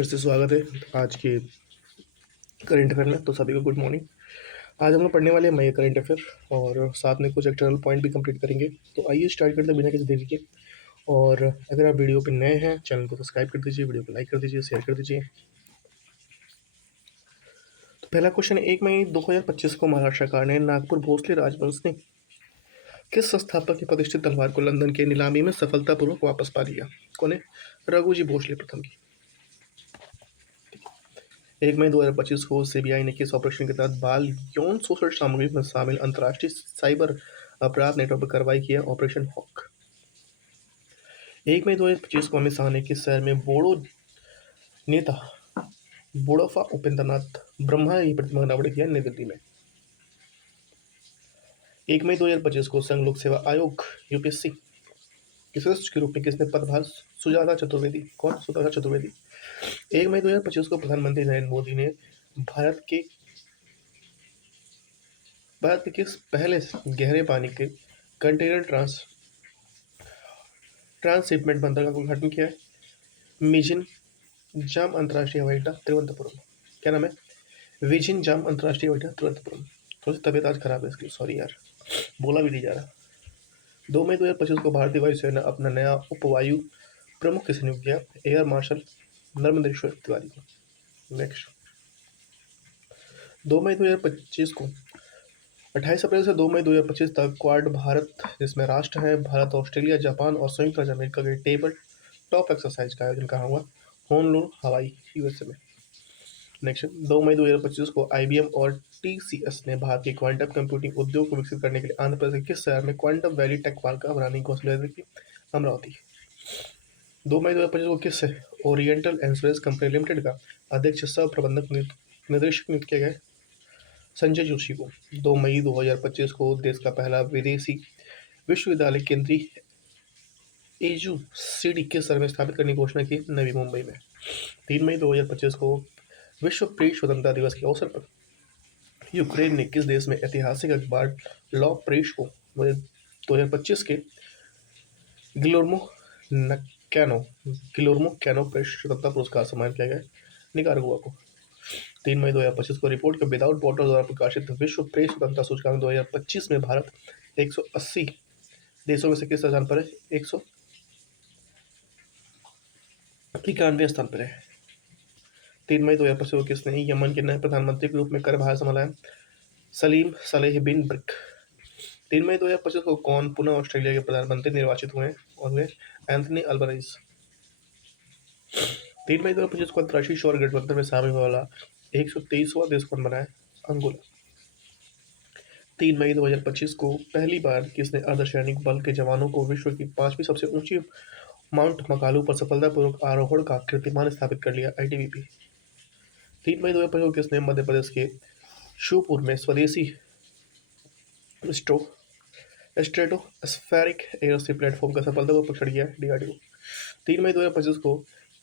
फिर से स्वागत है आज के करंट अफेयर में। तो सभी को गुड मॉर्निंग। आज हम लोग पढ़ने वाले हैं मई करंट अफेयर और साथ में कुछ एक्सटर्नल पॉइंट भी कंप्लीट करेंगे। तो आइए स्टार्ट करते हैं बिना किसी देरी के। और अगर आप वीडियो पे नए हैं, चैनल को सब्सक्राइब कर दीजिए, वीडियो को लाइक कर दीजिए, शेयर कर दीजिए। तो पहला क्वेश्चन है, 1 मई 2025 को महाराष्ट्र सरकार ने नागपुर भोसले राजवंश ने किस संस्थापक की प्रतिष्ठित तलवार को लंदन के नीलामी में सफलतापूर्वक वापस पा लिया? कौन है? रघुजी भोसले प्रथम की। 1 मई 2025 को सीबीआई ने किस ऑपरेशन के तहत बाल यौन शोषण सामग्री में शामिल अंतर्राष्ट्रीय साइबर अपराध नेटवर्क पर कार्रवाई किया? Operation hoc. 1 मई 2025 को अमित शाह ने किस शहर में बोडो नेता बोड़ाफा उपेंद्रनाथ ब्रह्मा की प्रतिमा अनावरण किया? नई दिल्ली में। 1 मई 2025 को संघ लोक सेवा आयोग यूपीएससी के सदस्य के रूप में किसने पदभार? सुजाता चतुर्वेदी। कौन? सुजाता चतुर्वेदी। 1 मई 2025 को प्रधानमंत्री नरेंद्र मोदी ने भारत के किस पहले गहरे पानी के कंटेनर ट्रांसशिपमेंट बंदर का उद्घाटन किया है? मिजिन जाम अंतर्राष्ट्रीय हवाई अड्डा तिरुवनंतपुरम। क्या नाम है? विजिन जाम अंतर्राष्ट्रीय हवाई अड्डा तिरुवनंतपुरम। थोड़ी सी तबीयत आज खराब है इसकी, सॉरी यार, बोला भी नहीं जा रहा। 2 मई 2025 को भारतीय वायुसेना अपना नया उप वायु प्रमुख किसे नियुक्त किया? एयर मार्शल नर्मदेश्वर तिवारी को। नेक्स्ट, 2 मई 2025 को 28 अप्रैल से 2 मई 2025 तक क्वाड भारत, जिसमें राष्ट्र है भारत, ऑस्ट्रेलिया, जापान और संयुक्त राज्य अमेरिका के टेबल टॉप एक्सरसाइज का आयोजन कहाँ हुआ? होनोलुलु, हवाई, यूएसए में। नेक्स्ट, 2 मई 2025 को आईबीएम और टीसीएस ने भारत के क्वांटम कंप्यूटिंग उद्योग को विकसित करने के लिए आंध्र प्रदेश के किस शहर में क्वांटम वैली टेक पार्क का बनाने की घोषणा की? अमरावती। 2 मई 2025 को किस ओरिएंटल इंश्योरेंस कंपनी लिमिटेड का अध्यक्ष सह प्रबंधक निदेशक नियुक्त किया गया? संजय जोशी को। 2 मई 2025 को देश का पहला विदेशी विश्वविद्यालय केंद्रीय एजू सीडी किस शहर में स्थापित करने की घोषणा की? नवी मुंबई में। 3 मई 2025 को विश्व प्रेस स्वतंत्रता दिवस के अवसर पर यूक्रेन ने किस देश में ऐतिहासिक अखबार लॉ प्रेस को 2025 के गिलोर्मो कैनो प्रेस स्वतंत्रता पुरस्कार सम्मानित किया गया? निकारागुआ को। 3 मई 2025 को रिपोर्ट के विदाउट बॉर्डर द्वारा प्रकाशित विश्व प्रेस स्वतंत्रता सूचकांक 2025 में भारत 180 देशों में से किस स्थान पर है? 191 स्थान पर है। 3 मई 2025 को किसने यमन के नए प्रधानमंत्री के रूप में कार्यभार संभाला है? सलीम सलेह बिन ब्रिक। 3 मई 2025 को कौन पुनः ऑस्ट्रेलिया के प्रधानमंत्री निर्वाचित हुए? और वे एंथनी अल्बनीज। 3 मई 2025 को अंतर्राष्ट्रीय सौर गठबंधन में शामिल होने वाला 123वां देश कौन बना है? अंगोला। 3 मई 2025 को पहली बार किसने अर्धसैनिक बल के जवानों को विश्व की 5वीं सबसे ऊंची माउंट मकालू पर सफलतापूर्वक आरोहण का कीर्तिमान स्थापित कर लिया? आईटीबीपी। 3 मई 2025 को किसने मध्य प्रदेश के शिवपुर में स्वदेशी स्ट्रेटोस्फेरिक एयरशिप प्लेटफॉर्म का सफलतापूर्वक परीक्षण किया? डीआरडीओ। 3 मई 2025 को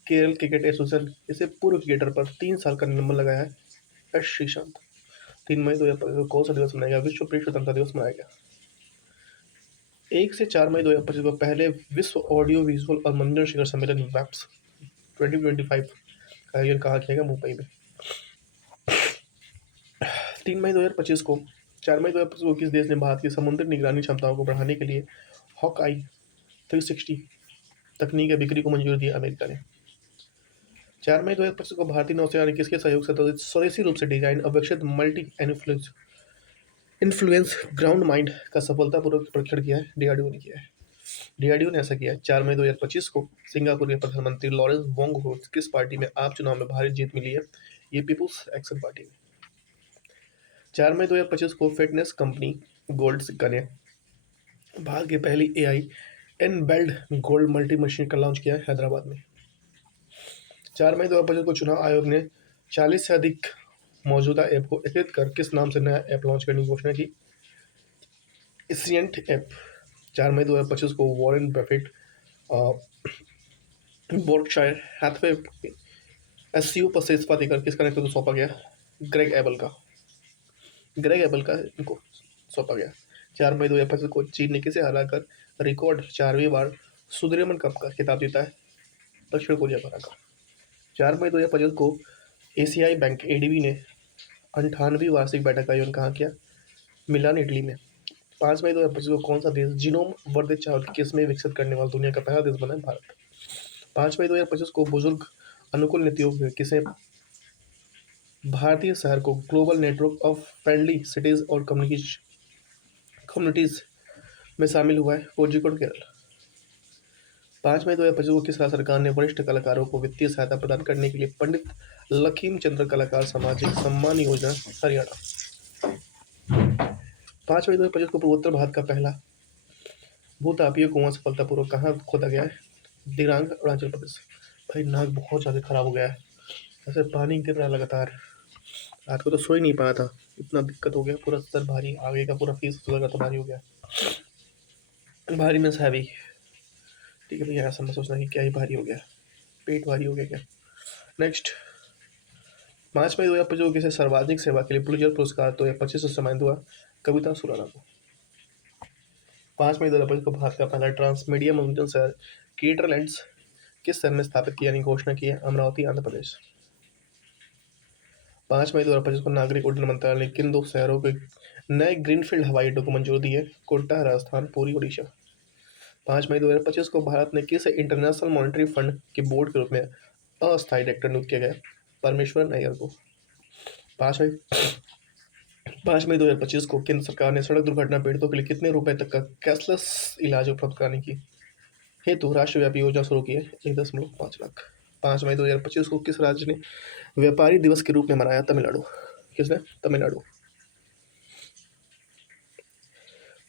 केरल क्रिकेट एसोसिएशन इसे पूर्व क्रिकेटर पर 3 साल का निलंबन लगाया है? एस श्रीशांत। 3 मई 2025 को कौन सा दिवस मनाया गया? विश्व प्रेस स्वतंत्रता दिवस मनाया गया। 1 से 4 मई 2025 को पहले विश्व ऑडियो विजुअल और मनोरंजन शिखर सम्मेलन वैप्स 2025 का आयोजन कहाँ किया गया? मुंबई में। 3 मई 2025 को 4 मई 2025 को किस देश ने भारत की समुद्री निगरानी क्षमताओं को बढ़ाने के लिए हॉक-आई 360 तकनीक की बिक्री को मंजूरी दी? अमेरिका ने। 4 मई 2025 को भारतीय नौसेना ने किसके सहयोग से स्वदेशी रूप से डिजाइन और विकसित मल्टी इन्फ्लुएंस ग्राउंड माइंड का सफलतापूर्वक परीक्षण किया है? डीआरडीओ ने किया है। डीआरडीओ ने ऐसा किया है। 4 मई 2025 को सिंगापुर के प्रधानमंत्री लॉरेंस वोंग को किस पार्टी में आप चुनाव में भारी जीत मिली है? ये पीपुल्स एक्शन पार्टी में। 4 मई 2025 को फिटनेस कंपनी गोल्ड सिक्का ने भारत की पहली एआई एनबेल्ड गोल्ड मल्टी मशीन का लॉन्च किया है? हैदराबाद में। 4 मई 2025 को चुनाव आयोग ने 40 से अधिक मौजूदा ऐप को एकीकृत कर किस नाम से नया ऐप लॉन्च करने की घोषणा की? एसियंट ऐप। 4 मई 2025 को Warren Buffett Berkshire Hathaway CEO पर से इस्तीफा देकर किसका नेतृत्व सौंपा गया? ग्रेग एबल का इनको सौंपा गया। 4 मई 2025 को चीन ने किसे हराकर रिकॉर्ड 4वीं बार सुदीर्घन कप का खिताब जीता है? दक्षिण कोरिया को हराकर। 4 मई 2025 को एशियाई बैंक एडीबी ने 98वीं वार्षिक बैठक का आयोजन कहाँ किया? मिलान, इटली में। 5 मई 2025 को कौन सा देश जीनोम वर्धित चावल की किस्में विकसित करने वाला दुनिया का पहला देश बना है? भारत। 5 मई 2025 को बुजुर्ग अनुकूल नीतियों के किसे भारतीय शहर को global network of friendly cities और कम्युनिटीज में शामिल हुआ है? कोझिकोड, केरल। 5 मई 2025 को किस राज्य सरकार ने वरिष्ठ कलाकारों को वित्तीय सहायता प्रदान करने के लिए पंडित लखीम चंद्र कलाकार सामाजिक सम्मान योजना, हरियाणा। 5 मई 2025 को पूर्वोत्तर भारत का पहला भूतापीय कुआं सफलतापूर्वक कहाँ खोदा गया है? दिरांग, अरुणाचल प्रदेश। भाई नाक बहुत ज़्यादा खराब हो गया है, ऐसे पानी गिर रहा है लगातार। रात को तो सो ही नहीं पाया था, इतना दिक्कत हो गया, पूरा सर भारी, आगे का पूरा फीस लगा तो भारी हो गया। भारी मीन्स हैवी। ठीक है भैया, ऐसा मत सोचना कि क्या ही भारी हो गया, पेट भारी हो गया क्या। नेक्स्ट, 5 मई 2025 को किसे सर्वाधिक सेवा के लिए पुलिजर पुरस्कार 2025 से सम्मानित हुआ? कविता सुराना को। 5 मई 2025 को भारत का पहला ट्रांसमीडिया मनोरंजन शहर कीटरलैंड्स किस शहर में स्थापित किया यानी घोषणा की है? अमरावती, आंध्र प्रदेश। 5 मई 2025 को नागरिक उड्डयन मंत्रालय ने किन दो शहरों के नए ग्रीनफील्ड हवाई अड्डों को मंजूरी दी है? कोटा, राजस्थान, पुरी, ओडिशा। 5 मई 2025 को भारत ने किस इंटरनेशनल मॉनेटरी फंड के बोर्ड के रूप में अस्थायी डायरेक्टर नियुक्त किया गया? परमेश्वरन अय्यर को। 5 मई 2025 को केंद्र सरकार ने सड़क दुर्घटना पीड़ितों के लिए कितने रुपए तक का कैशलेस इलाज उपलब्ध कराने की हेतु राष्ट्रव्यापी योजना शुरू की है? 1.5 लाख। 5 मई 2025 को किस राज्य ने व्यापारी दिवस के रूप में मनाया? तमिलनाडु। किसने? तमिलनाडु।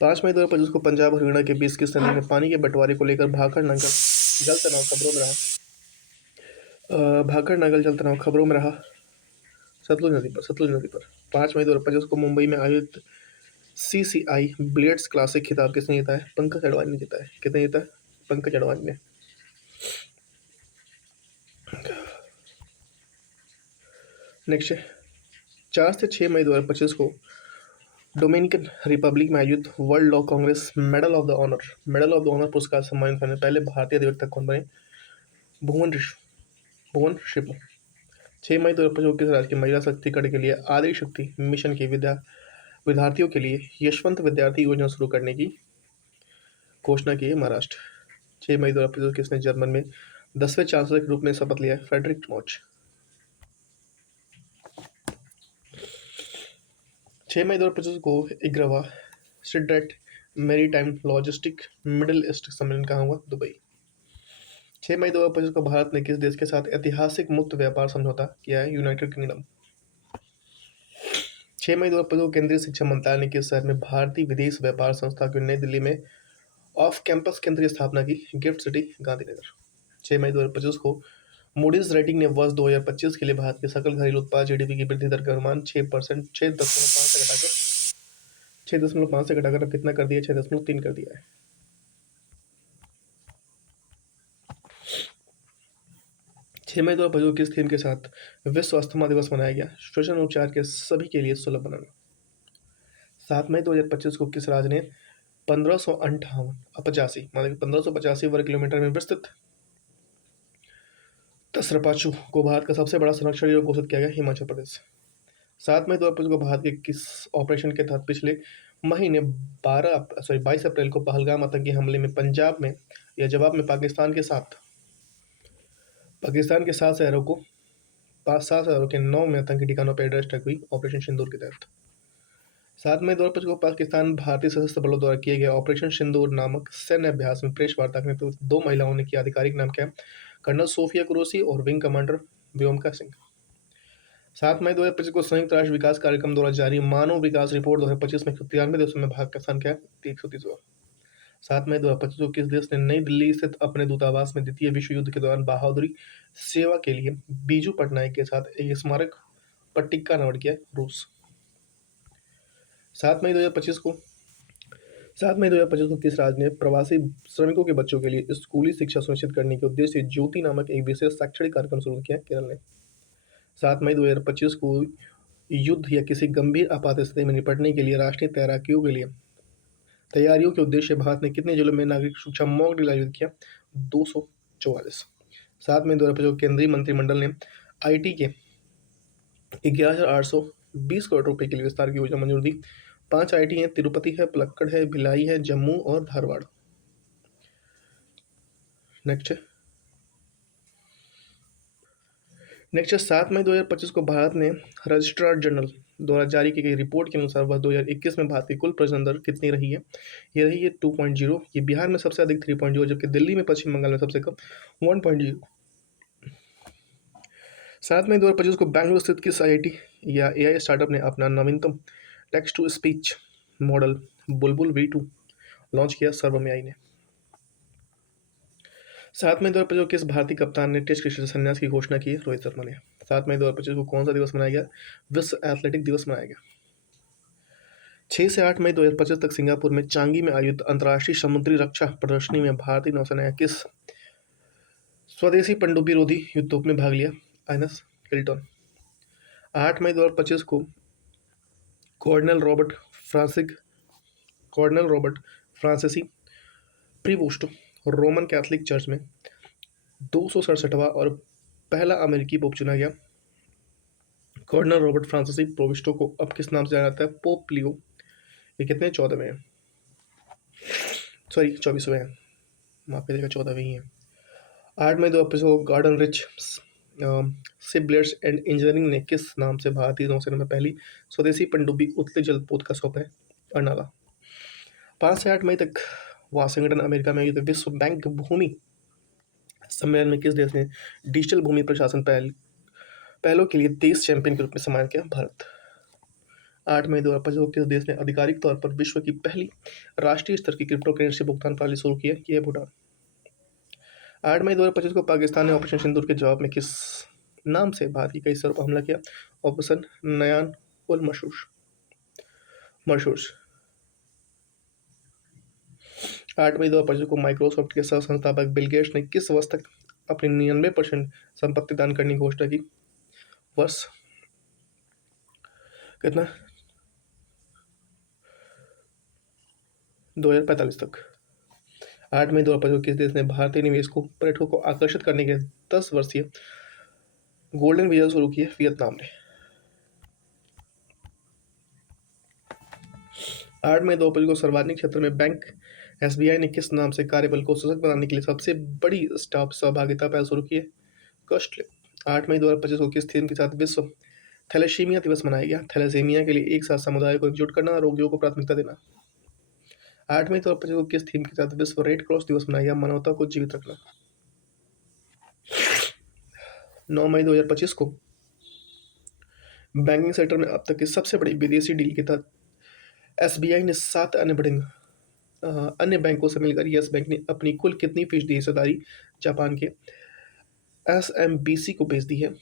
5 मई 2025 को पंजाब और हरियाणा के बीच किस नदी में पानी के बंटवारे को लेकर भाखड़ नागल जल तनाव खबरों में रहा? भाखड़ नागल जल तनाव खबरों में रहा सतलुज नदी पर। 5 मई 2025 को मुंबई में आयोजित CCI बिलियर्ड्स क्लासिक खिताब किसने जीता है? पंकज अडवाणी ने जीता है। किसने जीता है? पंकज अडवाणी ने। नेक्स्ट है 4 से 6 मई 2025 को डोमिनिकन रिपब्लिक में आयोजित World Law Congress Medal of the Honour पुरस्कार सम्मानित होने पहले भारतीय अधिवक्ता कौन बने? भुवन शिपू। 6 मई 2025 को किस राज्य की महिला सशक्तिकरण के लिए आदि शक्ति मिशन के विद्यार्थियों के लिए यशवंत विद्यार्थी योजना शुरू करने की घोषणा की है? महाराष्ट्र। 6 मई 2025 को किसने जर्मन में 10वें चांसलर के रूप में शपथ लिया है? फ्रेडरिक मॉच। 6 मई 2025 को 11वां Seatrade maritime logistic Middle East सम्मेलन कहाँ हुआ? दुबई। 6 मई 2025 को भारत ने किस देश के साथ ऐतिहासिक मुक्त व्यापार समझौता किया है? United kingdom. 6 मई 2025 को केंद्रीय शिक्षा मंत्रालय ने किस शहर में भारतीय विदेश व्यापार संस्था की नई दिल्ली में ऑफ कैंपस केंद्र की स्थापना की? Gift city, Gandhinagar. 6 मई 2025 को मूडीज रेटिंग ने वर्ष 2025 के लिए भारत के सकल घरेलू उत्पाद GDP की वृद्धि दर का अनुमान 6.5 से घटाकर अब कितना कर दिया? 6.3 कर दिया है। 6 मई 2025 को किस थीम के साथ विश्व अस्थमा दिवस मनाया गया? श्वसन उपचार के सभी के लिए सुलभ बनाना। 7 मई 2025 को किस राज्य ने 1585 वर्ग किलोमीटर में विस्तृत तसरपाचू को भारत का सबसे बड़ा संरक्षण योग्य घोषित किया गया? हिमाचल प्रदेश। 7 मई 2025 को भारत के किस ऑपरेशन के तहत पिछले महीने 22 अप्रैल को पहलगाम आतंकी हमले में पंजाब में या जवाब में पाकिस्तान के 7 शहरों के 9 में आतंकी ठिकानों पर एयर स्ट्राइक हुई ऑपरेशन सिंदूर के तहत। 7 मई 2025 को पाकिस्तान भारतीय सशस्त्र बलों द्वारा किए गए ऑपरेशन सिंदूर नामक सैन्य अभ्यास में प्रेस वार्ता में तो 2 महिलाओं ने किया। आधिकारिक नाम क्या है? कर्नल सोफिया कुरैशी और विंग कमांडर व्योमिका सिंह। 7 मई 2025 को संयुक्त राष्ट्र विकास कार्यक्रम द्वारा जारी मानव विकास रिपोर्ट 2025 में 193 देशों में भाग का स्थान क्या है? 130वां। 7 मई 2025 को किस देश ने नई दिल्ली स्थित अपने दूतावास में द्वितीय विश्व युद्ध के दौरान बहादुरी सेवा के लिए बीजू पटनायक के साथ एक स्मारक पट्टिका का अनावरण किया? रूस। 7 मई 2025 को किस राज्य ने प्रवासी श्रमिकों के बच्चों के लिए स्कूली शिक्षा सुनिश्चित करने के उद्देश्य से ज्योति नामक एक विशेष शैक्षणिक कार्यक्रम शुरू किया? केरल ने। 7 मई 2025 को युद्ध या किसी गंभीर आपात स्थिति में निपटने के लिए राष्ट्रीय तैयारियों के उद्देश्य से भारत ने कितने जिलों में नागरिक सुरक्षा मॉक ड्रिल आयोजित किया? 244। 7 मई 2025 को केंद्रीय मंत्रिमंडल ने आईटी के 11,820 करोड़ रुपए के लिए विस्तार की योजना मंजूर दी। 5 आईटी हैं, तिरुपति है, पलक्कड़ है, भिलाई है, जम्मू और धारवाड़। नेक्स्ट नेक्स्ट 7 मई 2025 को भारत ने रजिस्ट्रार जनरल द्वारा जारी की गई रिपोर्ट के अनुसार वर्ष 2021 में भारत की कुल प्रजनन दर कितनी रही है? ये रही है 2.0। ये बिहार में सबसे अधिक 3.0, जबकि दिल्ली में पश्चिम बंगाल में सबसे कम 1.0। 7 मई 2025 को बेंगलुरु स्थित किस आईआईटी या एआई स्टार्टअप ने अपना नवीनतम text to speech model Bulbul V2 launch किया? सर्वम एआई ने। 7 मई 2025 को किस भारतीय कप्तान ने टेस्ट क्रिकेट से संन्यास की घोषणा की? रोहित शर्मा ने। 7 मई 2025 को कौन सा दिवस मनाया गया? विश्व एथलेटिक दिवस मनाया गया। 6 से 8 मई 2025 तक सिंगापुर में चांगी में आयोजित अंतर्राष्ट्रीय समुद्री रक्षा प्रदर्शनी में भारतीय नौसेना किस स्वदेशी पनडुब्बी रोधी युद्धपोत में भाग लिया? आइनस हिल्टन। 8 मई 2025 को कॉर्नेल रॉबर्ट फ्रांसीसी प्रीवोस्ट रोमन कैथोलिक चर्च में 267वां और पहला अमेरिकी पोप चुना गया। कॉर्नेल रॉबर्ट फ्रांसीसी प्रोविस्टो को अब किस नाम से जाना जाता है? Pope Leo. ये कितने 14वें हैं, सॉरी 24वें हैं, माफ कीजिएगा 14वें ही हैं। 8 मई 2025 को garden rich shipbuilders and engineering ने किस नाम से भारतीय नौसेना में पहली स्वदेशी पनडुब्बी उत्तरी जलपोत का सौंपा है? अर्नाला। 5 से 8 मई तक वाशिंगटन अमेरिका में आयोजित विश्व बैंक भूमि सम्मेलन में किस देश ने डिजिटल भूमि प्रशासन पहलों के लिए देश चैंपियन के रूप में सम्मानित किया? भारत। 8 मई 2025 को किस देश ने आधिकारिक तौर पर विश्व की पहली राष्ट्रीय स्तर की क्रिप्टो करेंसी भुगतान प्रणाली शुरू की है? यह भूटान। 8 मई 2025 को पाकिस्तान ने ऑपरेशन सिंदूर के जवाब में किस नाम से भारत की कई शहरों पर हमला किया? ऑपरेशन नयान उल मशूश। 8 मई 2025 को माइक्रोसॉफ्ट के सह संस्थापक बिल गेट्स ने किस वर्ष तक अपनी 99% संपत्ति दान करने की घोषणा की? वर्ष कितना? 2045 तक। 8 मई 2025 को किस देश ने भारतीय निवेशकों पर्यटकों को आकर्षित करने के 10 वर्षीय गोल्डन वीजा शुरू किए? वियतनाम ने। 8 मई 2025 को सार्वजनिक क्षेत्र में बैंक एसबीआई ने किस नाम से कार्यबल को सशक्त बनाने के लिए सबसे बड़ी स्टाफ सहभागिता पहल शुरू की है? कष्ट। 8 मई 2025 को किस थीम के साथ विश्व थैलेसीमिया दिवस मनाया गया? थैलेसीमिया के लिए एक साथ समुदाय को एकजुट करना, रोगियों को प्राथमिकता देना। 8 मई 2025 को किस थीम के साथ विश्व रेड क्रॉस दिवस मनाया गया? मानवता को जीवित रखना। 9 मई 2025 को बैंकिंग सेक्टर में अब तक की सबसे बड़ी विदेशी डील के तहत एसबीआई ने 7 अन्य बैंकों से मिलकर यस बैंक ने अपनी कुल कितनी फीसदी हिस्सेदारी जापान के एसएमबीसी को बेच दी है?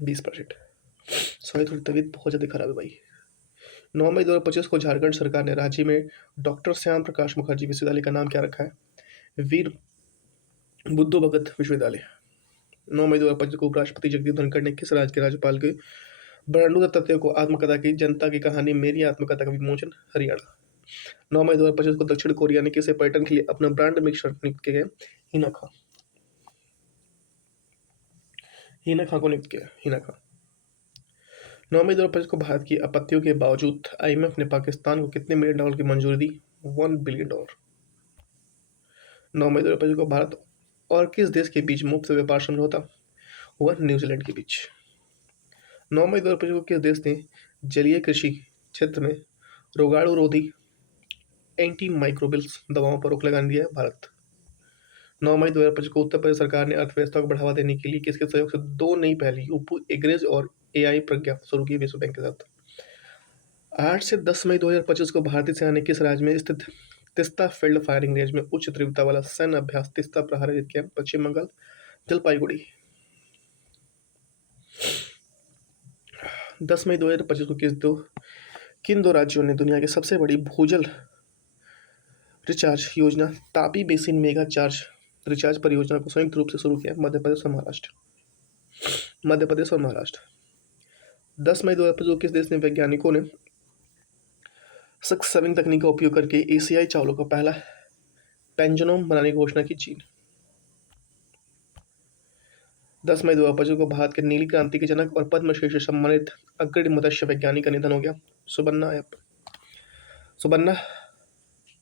20%। सॉरी, थोड़ी तबीयत बहुत ज़्यादा खराब है भाई। 9 मई 2025 को झारखंड सरकार ने रांची में डॉक्टर श्याम प्रकाश मुखर्जी विश्वविद्यालय का नाम क्या रखा है? वीर बुद्धो भगत विश्वविद्यालय। 9 मई 2025 को उपराष्ट्रपति जगदीप धनखड़ ने किस राज्य के राज्यपाल के बंडू दत्तात्रेय को आत्मकथा की जनता की कहानी मेरी आत्मकथा का विमोचन? हरियाणा। 9 मई 2025 को दक्षिण कोरिया ने किसे पर्यटन के लिए अपना ब्रांड एम्बेसडर नियुक्त किया गया? हिना खां को नियुक्त किया। हिना खां। 9 मई 2025 को भारत की आपत्तियों के बावजूद आईएमएफ ने पाकिस्तान को कितने मिलियन डॉलर की मंजूरी दी? $1 बिलियन। 9 मई 2025 को भारत और किस देश के बीच मुफ्त व्यापार समझौता हुआ? न्यूजीलैंड के बीच। 9 मई 2025 को किस देश ने जलीय कृषि क्षेत्र में रोगाणु रोधी एंटी माइक्रोबिल्स दवाओं पर रोक लगा दी है? भारत। 9 मई 2025 को उत्तर प्रदेश सरकार ने अर्थव्यवस्था को बढ़ावा देने के लिए किसके सहयोग से 2 नई पहल यूपू एग्रेज और एआई प्रज्ञा शुरू की विश्व बैंक के साथ? 8 से 10 मई 2025 को भारतीय सेना ने किस राज्य में स्थित तिस्ता फील्ड फायरिंग रेंज में उच्च तीव्रता वाला सैन्य अभ्यास तिस्ता प्रहार आयोजित किया? पश्चिम बंगाल, जलपाईगुड़ी। 10 मई 2025 को किन दो राज्यों ने दुनिया की सबसे बड़ी भूजल रिचार्ज योजना Tapi basin mega charge recharge परियोजना को संयुक्त रूप से शुरू किया? मध्य प्रदेश और महाराष्ट्र। 10 मई 2025 को किस देश ने वैज्ञानिकों ने सक्सविंग तकनीक का उपयोग करके एशियाई चावलों का पहला पेंजोनोम बनाने की घोषणा की? चीन। 10 मई 2025 को भारत के नीली क्रांति के जनक और पद्मश्री से सम्मानित अग्रणी मत्स्य वैज्ञानिक का निधन हो गया। सुबन्ना अयप्पन। सुबन्ना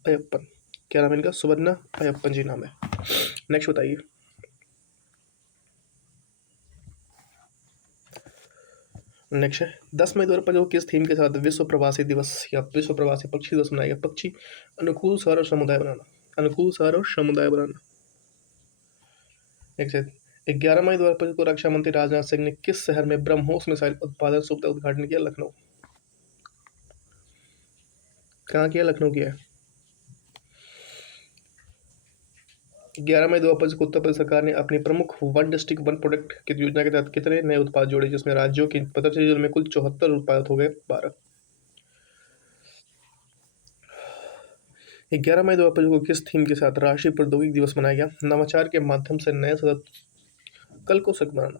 अयप्पन, क्या नाम है इनका? सुबन्ना अयप्पन जी नाम है। नेक्स्ट बताइए। नेक्स्ट है 10 मई 2025 को किस थीम के साथ विश्व प्रवासी दिवस या विश्व प्रवासी पक्षी दिवस मनाया गया? पक्षी अनुकूल शहर और समुदाय बनाना। अनुकूल शहर और समुदाय बनाना। नेक्स्ट है 11 मई 2025 को रक्षा मंत्री राजनाथ सिंह ने किस शहर में ब्रह्मोस मिसाइल उत्पादन सुविधा उद्घाटन किया? लखनऊ। कहाँ किया? लखनऊ किया है। 11 मई 2025 को उत्तर प्रदेश सरकार ने अपनी प्रमुख वन डिस्ट्रिक्ट वन प्रोडक्ट की योजना के तहत कितने नए उत्पाद जोड़े, जिसमें राज्यों की 15 जिलों में कुल 74 उत्पाद हो गए 12। 11 मई 2025 को किस थीम के साथ राष्ट्रीय प्रौद्योगिकी दिवस मनाया गया? नवाचार के माध्यम से नए सतत कल को सक बनाना।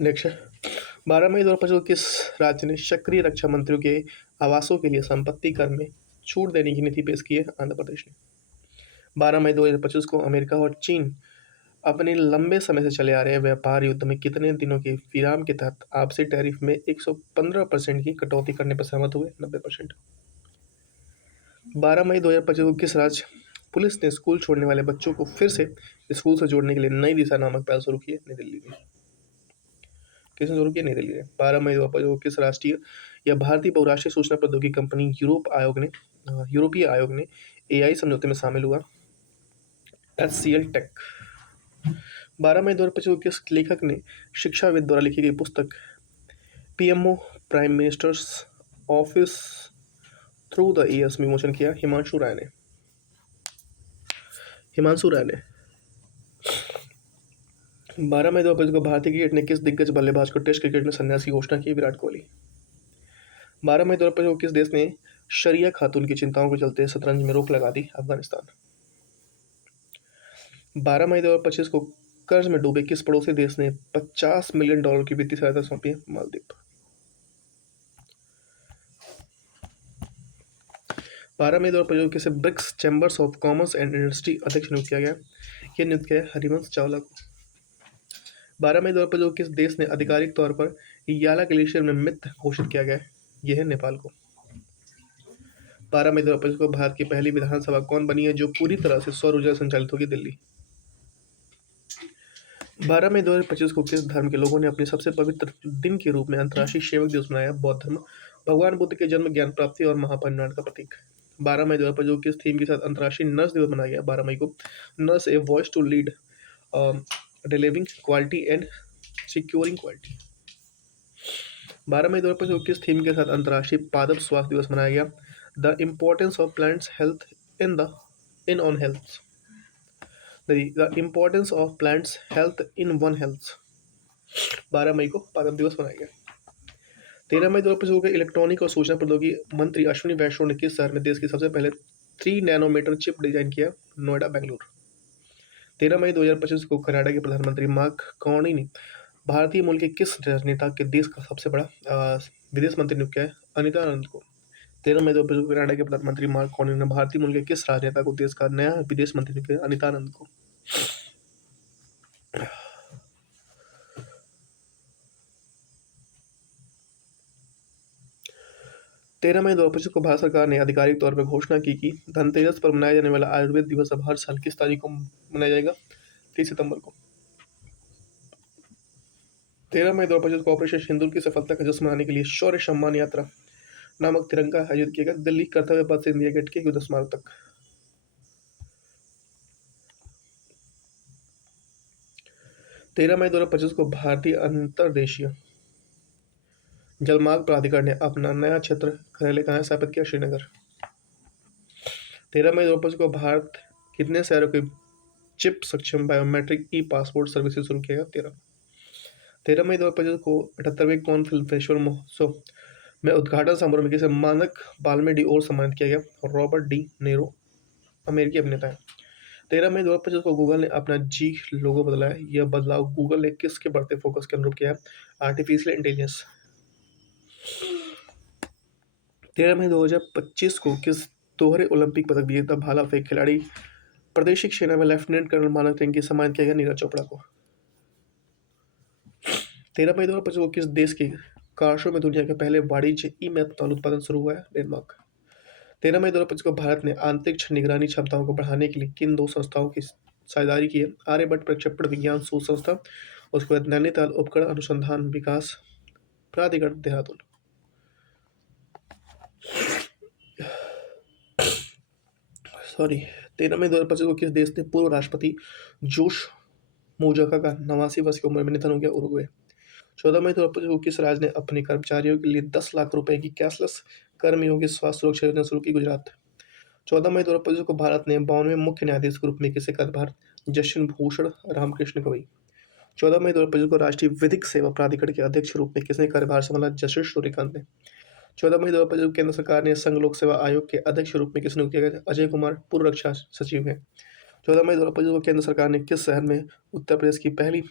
नेक्स्ट 12 मई 2025 को किस राज्य ने सक्रिय रक्षा मंत्रियों के आवासों के लिए संपत्ति कर में छूट देने की नीति पेश की है? आंध्र प्रदेश ने। 12 मई 2025 को अमेरिका और चीन अपने लंबे समय से चले आ रहे व्यापार युद्ध में कितने दिनों के विराम के तहत आपसी टैरिफ में 115% की कटौती करने पर सहमत हुए? 90%। 12 मई 2025 को किस राज्य पुलिस ने स्कूल छोड़ने वाले बच्चों को फिर से स्कूल से जोड़ने के लिए नई दिशा नामक पहल शुरू की है? नई दिल्ली में। किसने शुरू किया? नई दिल्ली में। 12 मई 2025 को किस राष्ट्रीय या भारतीय बहुराष्ट्रीय सूचना प्रौद्योगिकी कंपनी यूरोपीय आयोग ने AI समझौते में शामिल हुआ? HCL take. 12 मई 2025 को किस लेखक ने शिक्षाविद द्वारा लिखी गई पुस्तक PMO prime minister's office through the years विमोचन किया? हिमांशु राय ने। हिमांशु राय ने। 12 मई 2025 को भारतीय क्रिकेट ने किस दिग्गज बल्लेबाज को टेस्ट क्रिकेट में संन्यास की घोषणा की? विराट कोहली। 12 मई 2025 को किस देश ने शरिया खातून की चिंताओं के चलते शतरंज में रोक लगा दी? अफगानिस्तान। 12 मई 2025 को कर्ज में डूबे किस पड़ोसी देश ने $50 मिलियन की वित्तीय सहायता सौंपी? मालदीव। 12 मई 2025 को किसे BRICS Chambers of Commerce and Industry अध्यक्ष नियुक्त किया गया? यह नियुक्त किया है हरिवंश चावला को। 12 मई 2025 को किस देश ने आधिकारिक तौर पर याला ग्लेशियर में मृत घोषित किया गया? यह है नेपाल को। 12 मई 2025 को भारत की पहली विधानसभा कौन बनी है जो पूरी तरह से सौर ऊर्जा संचालित होगी? दिल्ली। 12 मई 2025 को किस धर्म के लोगों ने अपने सबसे पवित्र दिन के रूप में अंतर्राष्ट्रीय सेवक दिवस मनाया? बौद्ध धर्म। भगवान बुद्ध के जन्म, ज्ञान प्राप्ति और महापरिनिर्वाण का प्रतीक। 12 मई 2025 को किस थीम के साथ अंतर्राष्ट्रीय नर्स दिवस मनाया गया? 12 मई को nurse a voice to lead delivering quality and securing quality. 12 मई 2025 को किस थीम के साथ अंतर्राष्ट्रीय पादप स्वास्थ्य दिवस मनाया गया? The importance of plants health in on health. The importance of plants health in one health। 12 मई को पादप दिवस मनाया गया। 13 मई 2025 को इलेक्ट्रॉनिक और सूचना प्रौद्योगिकी मंत्री अश्विनी वैष्णव ने किस शहर में देश की सबसे पहले 3 नैनोमीटर चिप डिजाइन किया? नोएडा, बेंगलुरु। 13 मई 2025 को कनाडा के प्रधानमंत्री मार्क कार्नी ने भारतीय मूल के किस राजनेता के देश का सबसे बड़ा विदेश मंत्री नियुक्त किया है? अनिता आनंद को। 13 मई 2025 को कनाडा के प्रधानमंत्री मार्क कार्नी ने भारतीय मूल के किस राजनेता को देश का नया विदेश मंत्री नियुक्त किया? अनिता आनंद को। 13 मई 2025 को भारत सरकार ने आधिकारिक तौर पर घोषणा की कि धनतेरस पर मनाया जाने वाला आयुर्वेद दिवस अब हर साल किस तारीख को मनाया जाएगा? 30 सितंबर को। 13 मई 2025 को ऑपरेशन सिंदूर की सफलता का जश्न मनाने के लिए शौर्य सम्मान यात्रा नामक तिरंगा आयोजित किया गया दिल्ली कर्तव्य पथ से इंडिया गेट के युद्ध स्मारक तक। 13 मई 2025 को भारतीय अंतर्देशीय जलमार्ग प्राधिकरण ने अपना नया क्षेत्र कार्यालय कहाँ स्थापित किया? श्रीनगर। 13 मई 2025 को भारत कितने शहरों के चिप सक्षम बायोमेट्रिक ई पासपोर्ट सर्विसेज शुरू किया? 13 मई 2025 को 78वें कॉन फिल्म फेस्टिवल महोत्सव में उद्घाटन समारोह में किसे मानक पाल्मे डी ओर सम्मानित किया गया? रॉबर्ट डी नेरो, अमेरिकी अभिनेता है। 13 मई 2025 को गूगल ने अपना जी लोगो बदला है। यह बदलाव गूगल ने किसके बढ़ते फोकस के अनुरूप किया है? Artificial intelligence. 13 मई 2025 को किस दोहरे ओलंपिक पदक विजेता भाला फेंक खिलाड़ी प्रादेशिक सेना में लेफ्टिनेंट कर्नल मानक रैंक की सम्मानित किया गया नीरज चोपड़ा को। 13 मई 2025 को किस देश के कारशो में दुनिया के पहले वाणिज्य ई मेथनॉल उत्पादन शुरू हुआ है? डेनमार्क। 13 मई 2025 को भारत ने अंतरिक्ष निगरानी क्षमताओं को बढ़ाने के लिए किन दो संस्थाओं की साझेदारी की है? आर्यभट्ट प्रक्षेपण विज्ञान शोध संस्था, उसके बाद नैनीताल उपकरण अनुसंधान विकास प्राधिकरण देहरादून। सॉरी 13 मई 2025 को किस देश ने पूर्व राष्ट्रपति जोश मोजाका का 89 वर्ष की उम्र में निधन हो गया? उरुग्वे। 14 मई 2025 को किस राज्य ने अपने कर्मचारियों के लिए 10 लाख रुपए की कैशलेस कर्मयोगी स्वास्थ्य सुरक्षा योजना शुरू की? गुजरात। 14 मई 2025 को भारत ने 52वें मुख्य न्यायाधीश के रूप में किसे कार्यभार? जस्टिन भूषण रामकृष्ण गवई। 14 मई 2025 को राष्ट्रीय विधिक सेवा प्राधिकरण के अध्यक्ष के रूप में किसने कार्यभार संभाला? जस्टिस सूर्यकांत ने। 14 मई 2025 को केंद्र सरकार ने संघ लोक सेवा आयोग के अध्यक्ष के रूप में किसने किया गया? अजय कुमार पूर्व रक्षा सचिव हैं। 14 मई 2025 को केंद्र सरकार ने किस शहर में उत्तर प्रदेश की पहली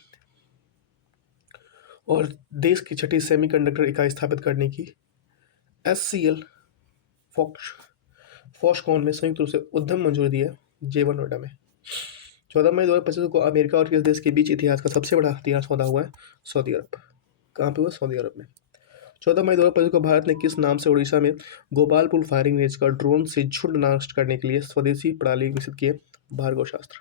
और देश की छठी सेमीकंडक्टर इकाई स्थापित करने की SCL फॉक्सकॉन में संयुक्त रूप से उद्यम मंजूरी दी है? J1 नोएडा में। 14 मई 2025 को अमेरिका और किस देश के बीच इतिहास का सबसे बड़ा हथियार सौदा हुआ है? सऊदी अरब। कहाँ पे हुआ? सऊदी अरब में। 14 मई 2025 को भारत ने किस नाम से उड़ीसा में गोपालपुर फायरिंग रेंज का ड्रोन से झुंड नष्ट करने के लिए स्वदेशी प्रणाली विकसित की है? भार्गव शास्त्र।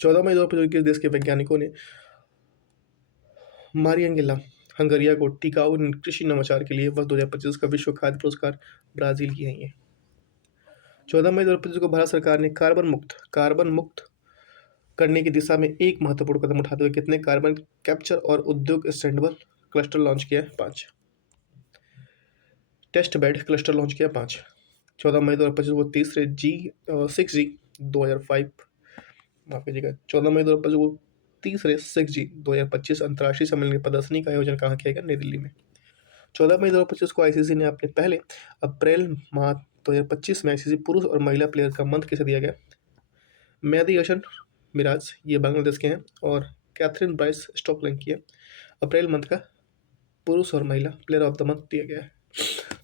14 मई 2025 किस देश के वैज्ञानिकों ने मारियंगेला हंगरिया को टिकाऊ कृषि नवाचार के लिए वर्ष 2025 का विश्व खाद्य पुरस्कार ब्राजील की है ये। 14 मई 2025 को भारत सरकार ने कार्बन मुक्त करने की दिशा में एक महत्वपूर्ण कदम उठाते हुए कितने कार्बन कैप्चर और उद्योग स्टैंडेबल क्लस्टर लॉन्च किया? 5। टेस्ट बेड क्लस्टर लॉन्च किया? 5। 14 मई 2025 को तीसरे G6G 2005 माफ कीजिएगा 14 मई 2025 को तीसरे 6G 2025 अंतर्राष्ट्रीय सम्मेलन की प्रदर्शनी का आयोजन कहाँ किया गया? नई दिल्ली में। 14 मई 2025 को ICC ने अपने पहले अप्रैल माह 2025 में ICC पुरुष और महिला प्लेयर का मंत्र किसे दिया गया? मेहदी हसन मिराज, ये बांग्लादेश के हैं, और कैथरीन ब्राइस स्टॉकलैंड की है। अप्रैल मंथ का पुरुष और महिला प्लेयर ऑफ द मंथ दिया गया है।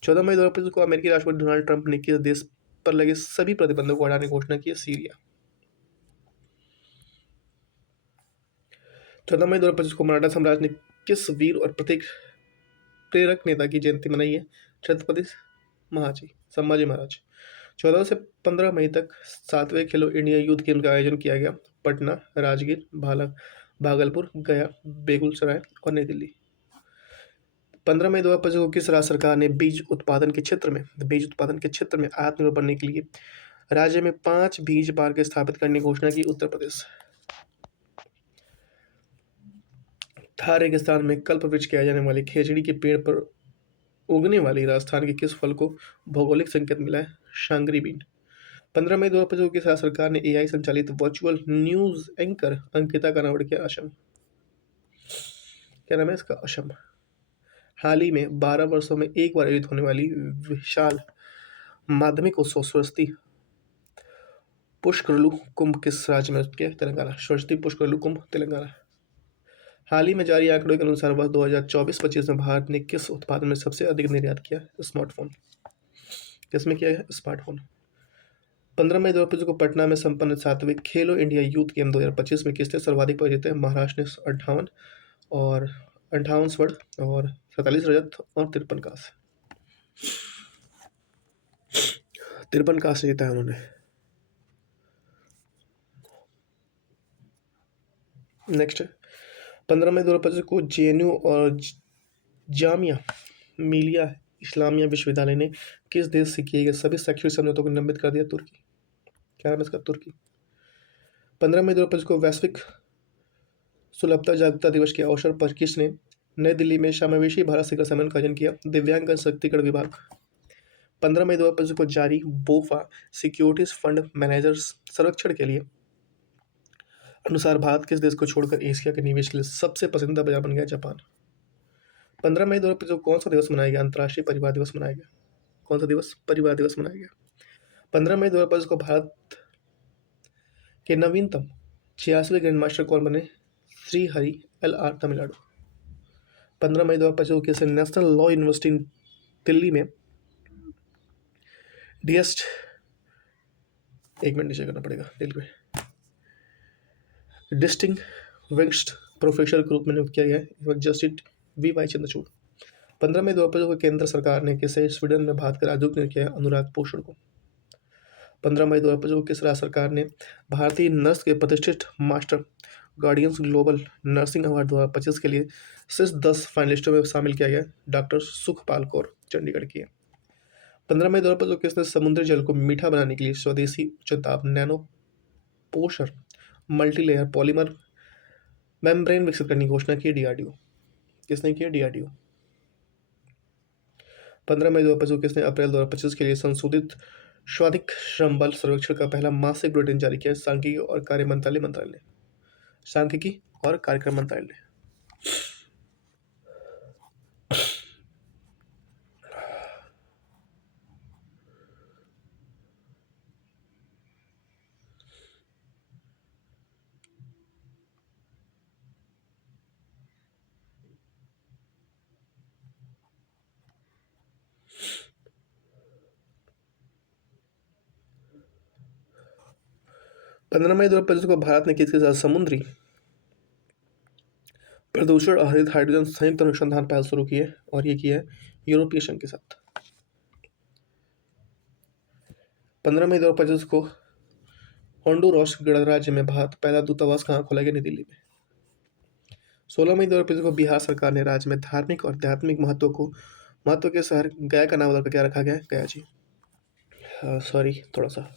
14 मई 2025 को अमेरिकी राष्ट्रपति डोनाल्ड ट्रंप ने किस देश पर लगे सभी प्रतिबंधों को हटाने की घोषणा की है? सीरिया। 14 मई 2025 को मराठा साम्राज्य ने किस वीर और प्रतीक प्रेरक नेता की जयंती मनाई है? छत्रपति संभाजी महाराज। 14 से 15 मई तक 7वें खेलो इंडिया यूथ गेम का आयोजन किया गया पटना, राजगीर, भागलपुर, गया, बेगूसराय और नई दिल्ली। 15 मई 2025 को किस राज्य सरकार ने बीज उत्पादन के क्षेत्र में आत्मनिर्भर बनने के लिए राज्य में 5 बीज पार्क स्थापित करने की घोषणा की? उत्तर प्रदेश। थार रेगिस्तान में कल्प वृक्ष किया जाने वाले खेजड़ी के पेड़ पर उगने वाली राजस्थान के किस फल को भौगोलिक संकेत मिला है? Shangri been. 15 मई 2025 को किस राज्य सरकार ने AI संचालित वर्चुअल न्यूज एंकर अंकिता का अनावरण किया? असम। क्या नाम है इसका? असम। हाल ही में 12 वर्षों में एक बार आयोजित होने वाली विशाल माध्यमिक उत्सव सरस्वती पुष्करलू कुंभ किस राज्य में? तेलंगाना। सरस्वती पुष्करलू कुंभ तेलंगाना। हाल ही में जारी आंकड़ों के अनुसार वर्ष 2024-25 में भारत ने किस उत्पादन में सबसे अधिक निर्यात किया? स्मार्टफोन। किसमें किया है? स्मार्टफोन। 15 मई 2025 को पटना में संपन्न 7वें खेलो इंडिया यूथ गेम 2025 में किसने सर्वाधिक पदक जीते? महाराष्ट्र ने 58 और 58 स्वर्ण और 47 रजत और 53 कांस्य। 53 कांस्य जीता है उन्होंने। नेक्स्ट 15 मई 2025 को JNU और जामिया मिलिया इस्लामिया विश्वविद्यालय ने किस देश से किए गए सभी शैक्षणिक समझौतों को निलंबित कर दिया? तुर्की। क्या नाम है इसका? तुर्की। 15 मई 2025 को वैश्विक सुलभता जागरूकता दिवस के अवसर पर किसने नई दिल्ली में समावेशी भारत शिखर सम्मेलन का आयोजन किया? दिव्यांग सशक्तिकरण विभाग। 15 मई 2025 को जारी बोफा सिक्योरिटीज फंड मैनेजर्स सर्वेक्षण के लिए अनुसार भारत किस देश को छोड़कर एशिया के निवेश के लिए सबसे पसंदीदा बाजार बन गया? जापान। 15 मई 2025 को कौन सा दिवस मनाया गया? अंतर्राष्ट्रीय परिवार दिवस मनाया गया। कौन सा दिवस? परिवार दिवस मनाया गया। 15 मई 2025 को भारत के नवीनतम 86वें ग्रैंड मास्टर कौन बने? श्री हरि LR तमिलनाडु। 15 मई 2025 को किसी नेशनल लॉ यूनिवर्सिटी दिल्ली में डिएस्ट, एक मिनट नीचे करना पड़ेगा दिल पे, डिस्टिंग विंग्ड प्रोफेसर के रूप में नियुक्त किया गया है जस्टिस वी वाई चंद्रचूड़। 15 मई 2025 को केंद्र सरकार ने किसे स्वीडन में भारत के राजदूत नियुक्त किया है? अनुराग पोषण को। 15 मई 2025 को किस राज्य सरकार ने भारतीय नर्स के प्रतिष्ठित master guardians global nursing award 2025 के लिए शीर्ष 10 फाइनलिस्टों में शामिल किया गया? डॉक्टर सुखपाल कौर, चंडीगढ़ की है। 15 मई 2025 को किसने समुद्री जल को मीठा बनाने के लिए स्वदेशी उच्च दाब नैनो पोषर मल्टीलेयर पॉलीमर मेम्ब्रेन विकसित करने की घोषणा की? डीआरडीओ। किसने की? डीआरडीओ। 15 मई 2025 को किसने अप्रैल 2025 के लिए संशोधित स्वाधिक श्रम बल सर्वेक्षण का पहला मासिक बुलेटिन जारी किया? सांख्यिकी और कार्य मंत्रालय ने। सांख्यिकी और कार्यक्रम मंत्रालय ने। 15 मई 2025 को भारत ने किसके साथ समुद्री प्रदूषण आधारित हाइड्रोजन संयुक्त अनुसंधान पहल शुरू की है? और ये की है यूरोपीय संघ के साथ। 15 मई 2025 को होंडुरास गणराज्य में भारत पहला दूतावास कहाँ खोला गया? नई दिल्ली में। 16 मई 2025 को बिहार सरकार ने राज्य में धार्मिक और आध्यात्मिक महत्व के शहर गया का नाम बदलकर क्या रखा गया? गया जी। सॉरी थोड़ा सा,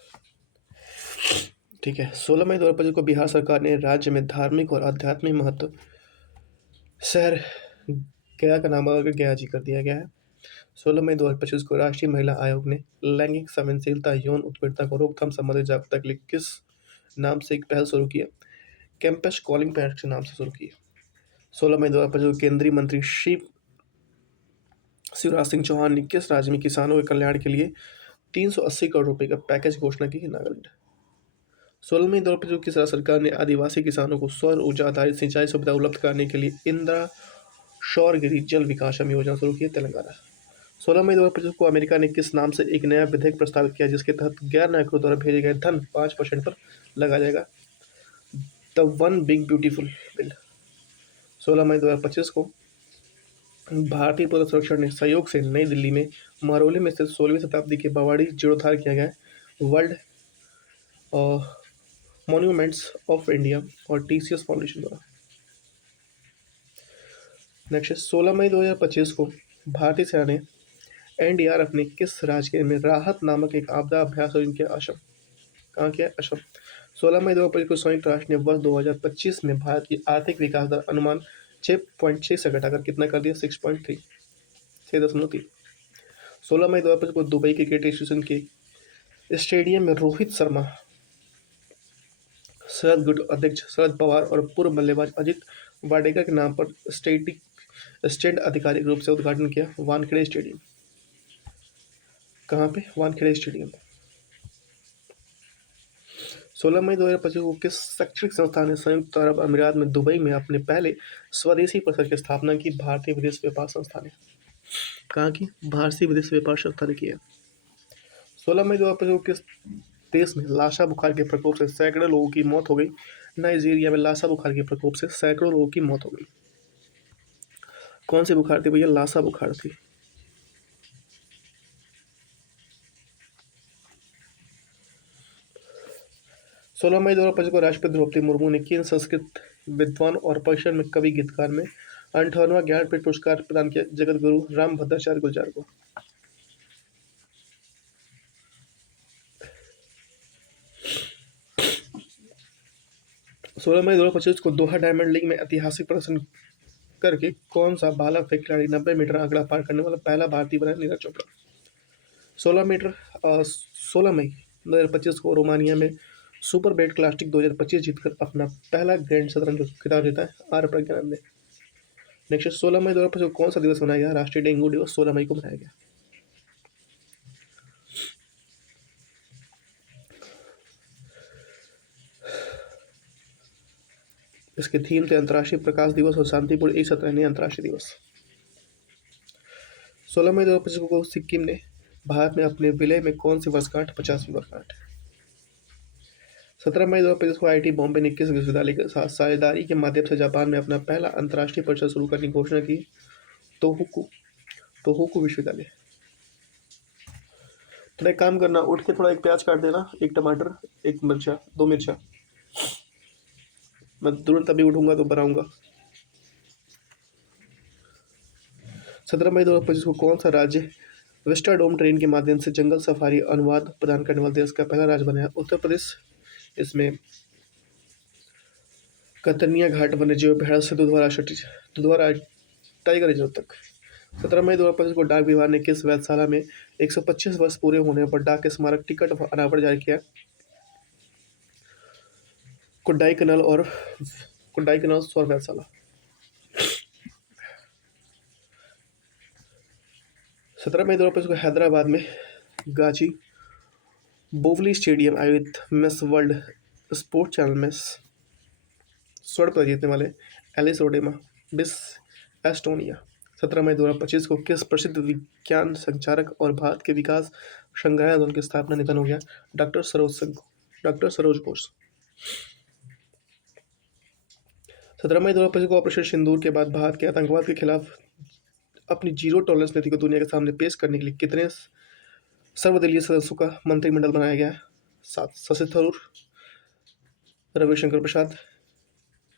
ठीक है। 16 मई 2025 को बिहार सरकार ने राज्य में धार्मिक और आध्यात्मिक महत्व शहर गया का नाम बदलकर गया जी कर दिया गया है। 16 मई 2025 को राष्ट्रीय महिला आयोग ने लैंगिक संवेदनशीलता यौन उत्पीड़नता को रोकथाम संबंधी जागरूकता के लिए किस नाम से एक पहल शुरू की है? कैंपस कॉलिंग पैड के नाम से शुरू की है। 16 मई 2025 को केंद्रीय मंत्री शिवराज सिंह चौहान ने किस राज्य में किसानों के कल्याण के लिए 380 करोड़ रुपए का पैकेज की घोषणा की? नागालैंड। 16 मई 2025 को किस राज्य सरकार ने आदिवासी किसानों को सौर ऊर्जा आधारित सिंचाई सुविधा उपलब्ध कराने के लिए इंदिरा सौरगिरी जल विकासम योजना शुरू की? तेलंगाना। 16 मई 2025 को अमेरिका ने किस नाम से एक नया विधेयक प्रस्तावित किया जिसके तहत गैर नागरिकों द्वारा भेजे गए धन 5% पर लगाया जाएगा? The one big beautiful bill. 16 मई 2025 को भारतीय पुलिस संरक्षण ने सहयोग से नई दिल्ली में महरौली में स्थित 16वीं शताब्दी के बवाड़ी जीर्णोद्धार किया गया वर्ल्ड मॉन्यूमेंट्स ऑफ इंडिया और टीसीएस फाउंडेशन द्वारा। नेक्स्ट 16 मई 2025 को भारतीय सेना ने एनडीआरएफ ने किस राज्य में राहत नामक एक आपदा अभ्यास आयोजन किया? असम। कहाँ किया? असम। 16 मई 2025 को संयुक्त राष्ट्र ने वर्ष 2025 में भारत की आर्थिक विकास दर अनुमान 6.6 से घटाकर कितना कर दिया? 6.3, 6.3। 16 मई 2025 को दुबई क्रिकेट एसोसिएशन के स्टेडियम में रोहित शर्मा, शरद गुट अध्यक्ष शरद पवार और पूर्व बल्लेबाज अजित वाडेकर के नाम पर स्टैंड आधिकारिक रूप से उद्घाटन किया वानखेड़े स्टेडियम। कहाँ पे? वानखेड़े स्टेडियम। 16 मई 2025 को किस शैक्षणिक संस्थान ने संयुक्त अरब अमीरात में दुबई में अपने पहले स्वदेशी परिसर की स्थापना की? भारतीय विदेश व्यापार संस्थान ने। कहाँ की? भारतीय विदेश व्यापार संस्थान ने की है। 16 मई 2025 को किस देश में लासा बुखार के प्रकोप से सैकड़ों लोगों की मौत हो गई? नाइजीरिया में लासा बुखार के प्रकोप से सैकड़ों लोगों की मौत हो गई। कौन सी बुखार थी भैया? लासा बुखार थी। 16 मई 2025 को राष्ट्रपति द्रौपदी मुर्मू ने किन संस्कृत विद्वान और पर्शियन में कवि गीतकार में 58वां ज्ञानपीठ पुरस्कार प्रदान किया? जगत गुरु राम भद्राचार्य गुलजार को। 16 मई 2025 को दोहा डायमंड लीग में ऐतिहासिक प्रदर्शन करके कौन सा भाला फेंक खिलाड़ी 90 मीटर आंकड़ा पार करने वाला पहला भारतीय बना? नीरज चोपड़ा। 16 मई 2025 को रोमानिया में सुपर बेट क्लासिक 2025 जीतकर अपना पहला ग्रैंड शतरंज खिताब जीता है आर प्रज्ञानंद ने। नेक्स्ट 16 मई 2025 को कौन सा दिवस मनाया गया? राष्ट्रीय डेंगू दिवस 16 मई को मनाया गया। इसके थीम थे अंतर्राष्ट्रीय प्रकाश दिवस और शांतिपूर्ण एक सतरहवीं अंतर्राष्ट्रीय दिवस। 16 मई 2025 को सिक्किम ने भारत में अपने विलय में कौन सी वर्षगांठ 50वीं वर्षगांठ? 17 मई 2025 को आईआईटी बॉम्बे ने किस विश्वविद्यालय के साथ साझेदारी के माध्यम से जापान में अपना पहला अंतर्राष्ट्रीय परिसर शुरू करने की घोषणा की? तोहोकू तोहोकू विश्वविद्यालय। थोड़ा एक काम करना, उठ के थोड़ा एक प्याज काट देना, एक टमाटर, एक मिर्चा, दो मिर्चा। मैं तुरंत अभी उठूंगा तो बनाऊंगा। 17 मई 2025 को कौन सा राज्य विस्टाडोम ट्रेन के माध्यम से जंगल सफारी अनुवाद प्रदान करने वाले देश का पहला राज्य बना है? उत्तर प्रदेश। इसमें कतरनिया घाट वन्यजीव अभयारण्य से दुधवा टाइगर रिजर्व तक। 17 मई 2025 को डाक विभाग ने किस वेधशाला में 125 वर्ष पूरे होने पर डाक स्मारक टिकट अनावरण जारी किया? कोडाई कनाल सौर वेधशाला। 17 मई 2025 को हैदराबाद में गाची बोवली स्टेडियम आयोजित मिस वर्ल्ड स्पोर्ट चैनल में स्वर्ण पदक जीतने वाले एलिस ओडेमा मिस एस्टोनिया। 17 मई 2025 को किस प्रसिद्ध विज्ञान संचारक और भारत के विकास संग्रहालय आंदोलन की स्थापना निधन हो गया? डॉक्टर सरोज घोष। 17 मई 2025 को ऑपरेशन सिंदूर के बाद भारत के आतंकवाद के खिलाफ अपनी जीरो टॉलरेंस नीति को दुनिया के सामने पेश करने के लिए कितने सर्वदलीय सदस्यों का मंत्रिमंडल बनाया गया? 7। शशि थरूर, रविशंकर प्रसाद,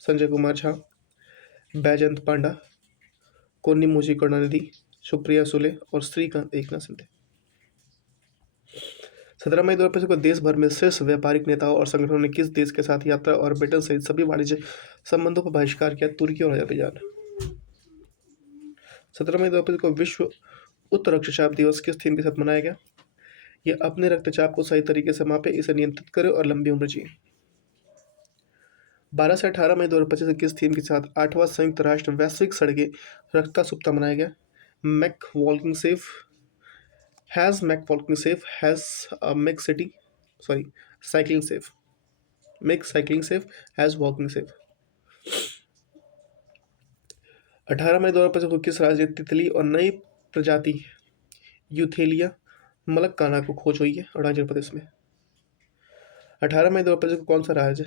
संजय कुमार झा, बैजयंत पांडा, कोन्निमोझी करुणानिधि, सुप्रिया सुले और श्रीकांत एकनाथ शिंदे। 17 मई 2025 को देश भर में शीर्ष व्यापारिक नेताओं और संगठनों ने किस देश के साथ यात्रा और ब्रिटेन सहित सभी वाणिज्य संबंधों पर बहिष्कार किया? तुर्की और अजरबैजान। 17 मई 2025 को विश्व उच्च रक्तचाप दिवस किस थीम के साथ मनाया गया? यह अपने रक्तचाप को सही तरीके से मापे, इसे नियंत्रित करे और लंबी उम्र जिए। 12 से 18 मई 2025 किस थीम के साथ 8वां संयुक्त राष्ट्र वैश्विक सड़कें रक्तता सप्ताह मनाया गया? Make walking safe has make city sorry cycling safe make cycling safe has walking safe. 18 मई 2025 को किस राज्य तितली और नई प्रजाति यूथेलिया मलक्काना को खोज हुई है? अरुणाचल प्रदेश में। 18 मई 2025 को कौन सा राज्य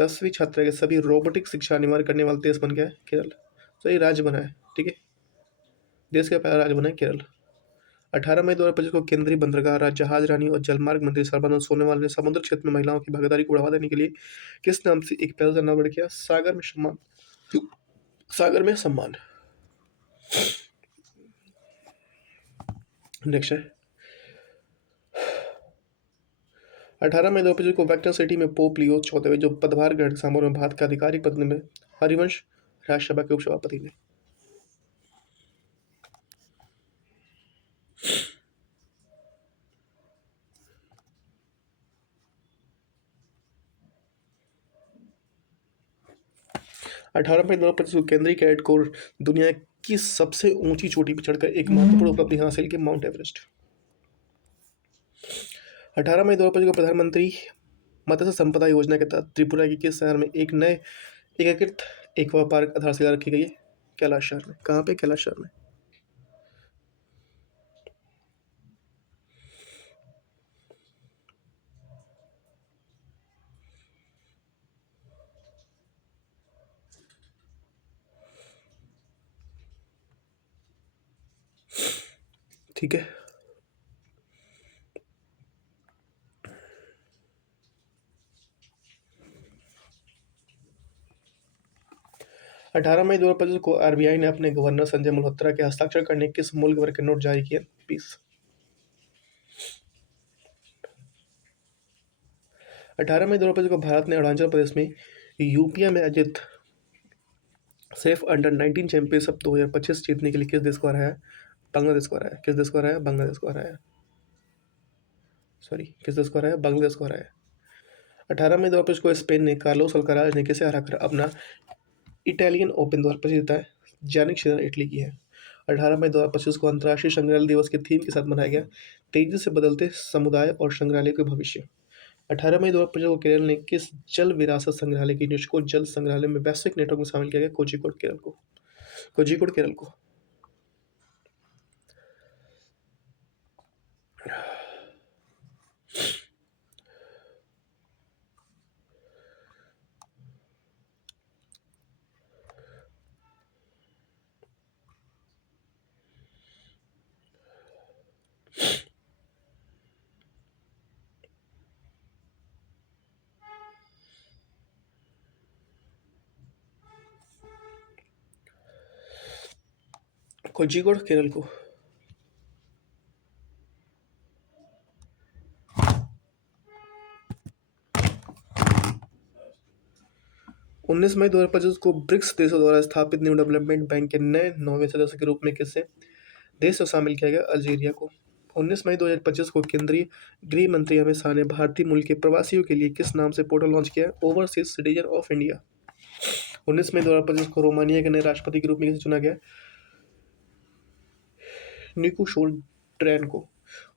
10वीं छात्रा के सभी रोबोटिक शिक्षा अनिवार्य करने वाला देश बन गया है? केरल। तो ये राज्य बना है, ठीक है, देश का पहला राज्य बना है केरल। 18 मई 2025 को केंद्रीय बंदरगाह जहाज रानी और जलमार्ग मंत्री सर्बानंद सोनोवाल ने समुद्र क्षेत्र में महिलाओं की भागीदारी को बढ़ावा देने के लिए किस नाम से एक पहल अनावरण किया? सागर में सम्मान। नेक्स्ट है 18 मई 2025 को वैटिकन सिटी में पोप लियो 14वें जो पदभार ग्रहण समारोह में भारत के आधिकारिक प्रतिनिधि में हरिवंश राज्यसभा के उपसभापति ने। अठारह मई 2025 को केंद्रीय कैडेट कोर दुनिया की सबसे ऊंची चोटी पर चढ़कर एक महत्वपूर्ण उपलब्धि हासिल की, माउंट एवरेस्ट। 18 मई 2025 को प्रधानमंत्री मत्स्य संपदा योजना के तहत त्रिपुरा के किस शहर में एक नए एकीकृत एक्वा पार्क आधारशिला रखी गई है? कैलाश शहर में। कहाँ पे? कैलाश शहर में। ठीक है, 18 मई 2025 को आरबीआई ने अपने गवर्नर संजय मल्होत्रा के हस्ताक्षर करने किस मूल्य वर्ग के नोट जारी किए? 20। 18 मई 2025 को भारत ने अरुणाचल प्रदेश में यूपिया में आयोजित सेफ अंडर-19 चैंपियनशिप 2025 जीतने के लिए किस देश को हराया? बांग्लादेश को हराया। किस देश को हराया? बांग्लादेश को हराया। सॉरी, किस देश को हराया? बांग्लादेश को हराया। 18 मई 2025 को स्पेन ने कार्लोस अल्काराज ने किसे हराकर अपना इटालियन ओपन 2025 जीता है? जैनिक सिनर इटली की है। 18 मई 2025 को अंतर्राष्ट्रीय संग्रहालय दिवस के थीम के साथ मनाया गया, तेजी से बदलते समुदाय और संग्रहालय के भविष्य। 18 मई 2025 को केरल ने किस जल विरासत संग्रहालय की यूनेस्को जल संग्रहालय में वैश्विक नेटवर्क में शामिल किया गया? कोझिकोड केरल को। कोझिकोड केरल को। 19 मई 2025 को ब्रिक्स देशों द्वारा स्थापित न्यू डेवलपमेंट बैंक के नए 9वें सदस्य के रूप में किसे देश को शामिल किया गया? अल्जीरिया को। 19 मई 2025 को केंद्रीय गृह मंत्री अमित शाह ने भारतीय मूल के प्रवासियों के लिए किस नाम से पोर्टल लॉन्च किया? Overseas citizen of India. 19 मई 2025 को रोमानिया के नए राष्ट्रपति के रूप में किसे चुना गया? निकू ड्रैन को।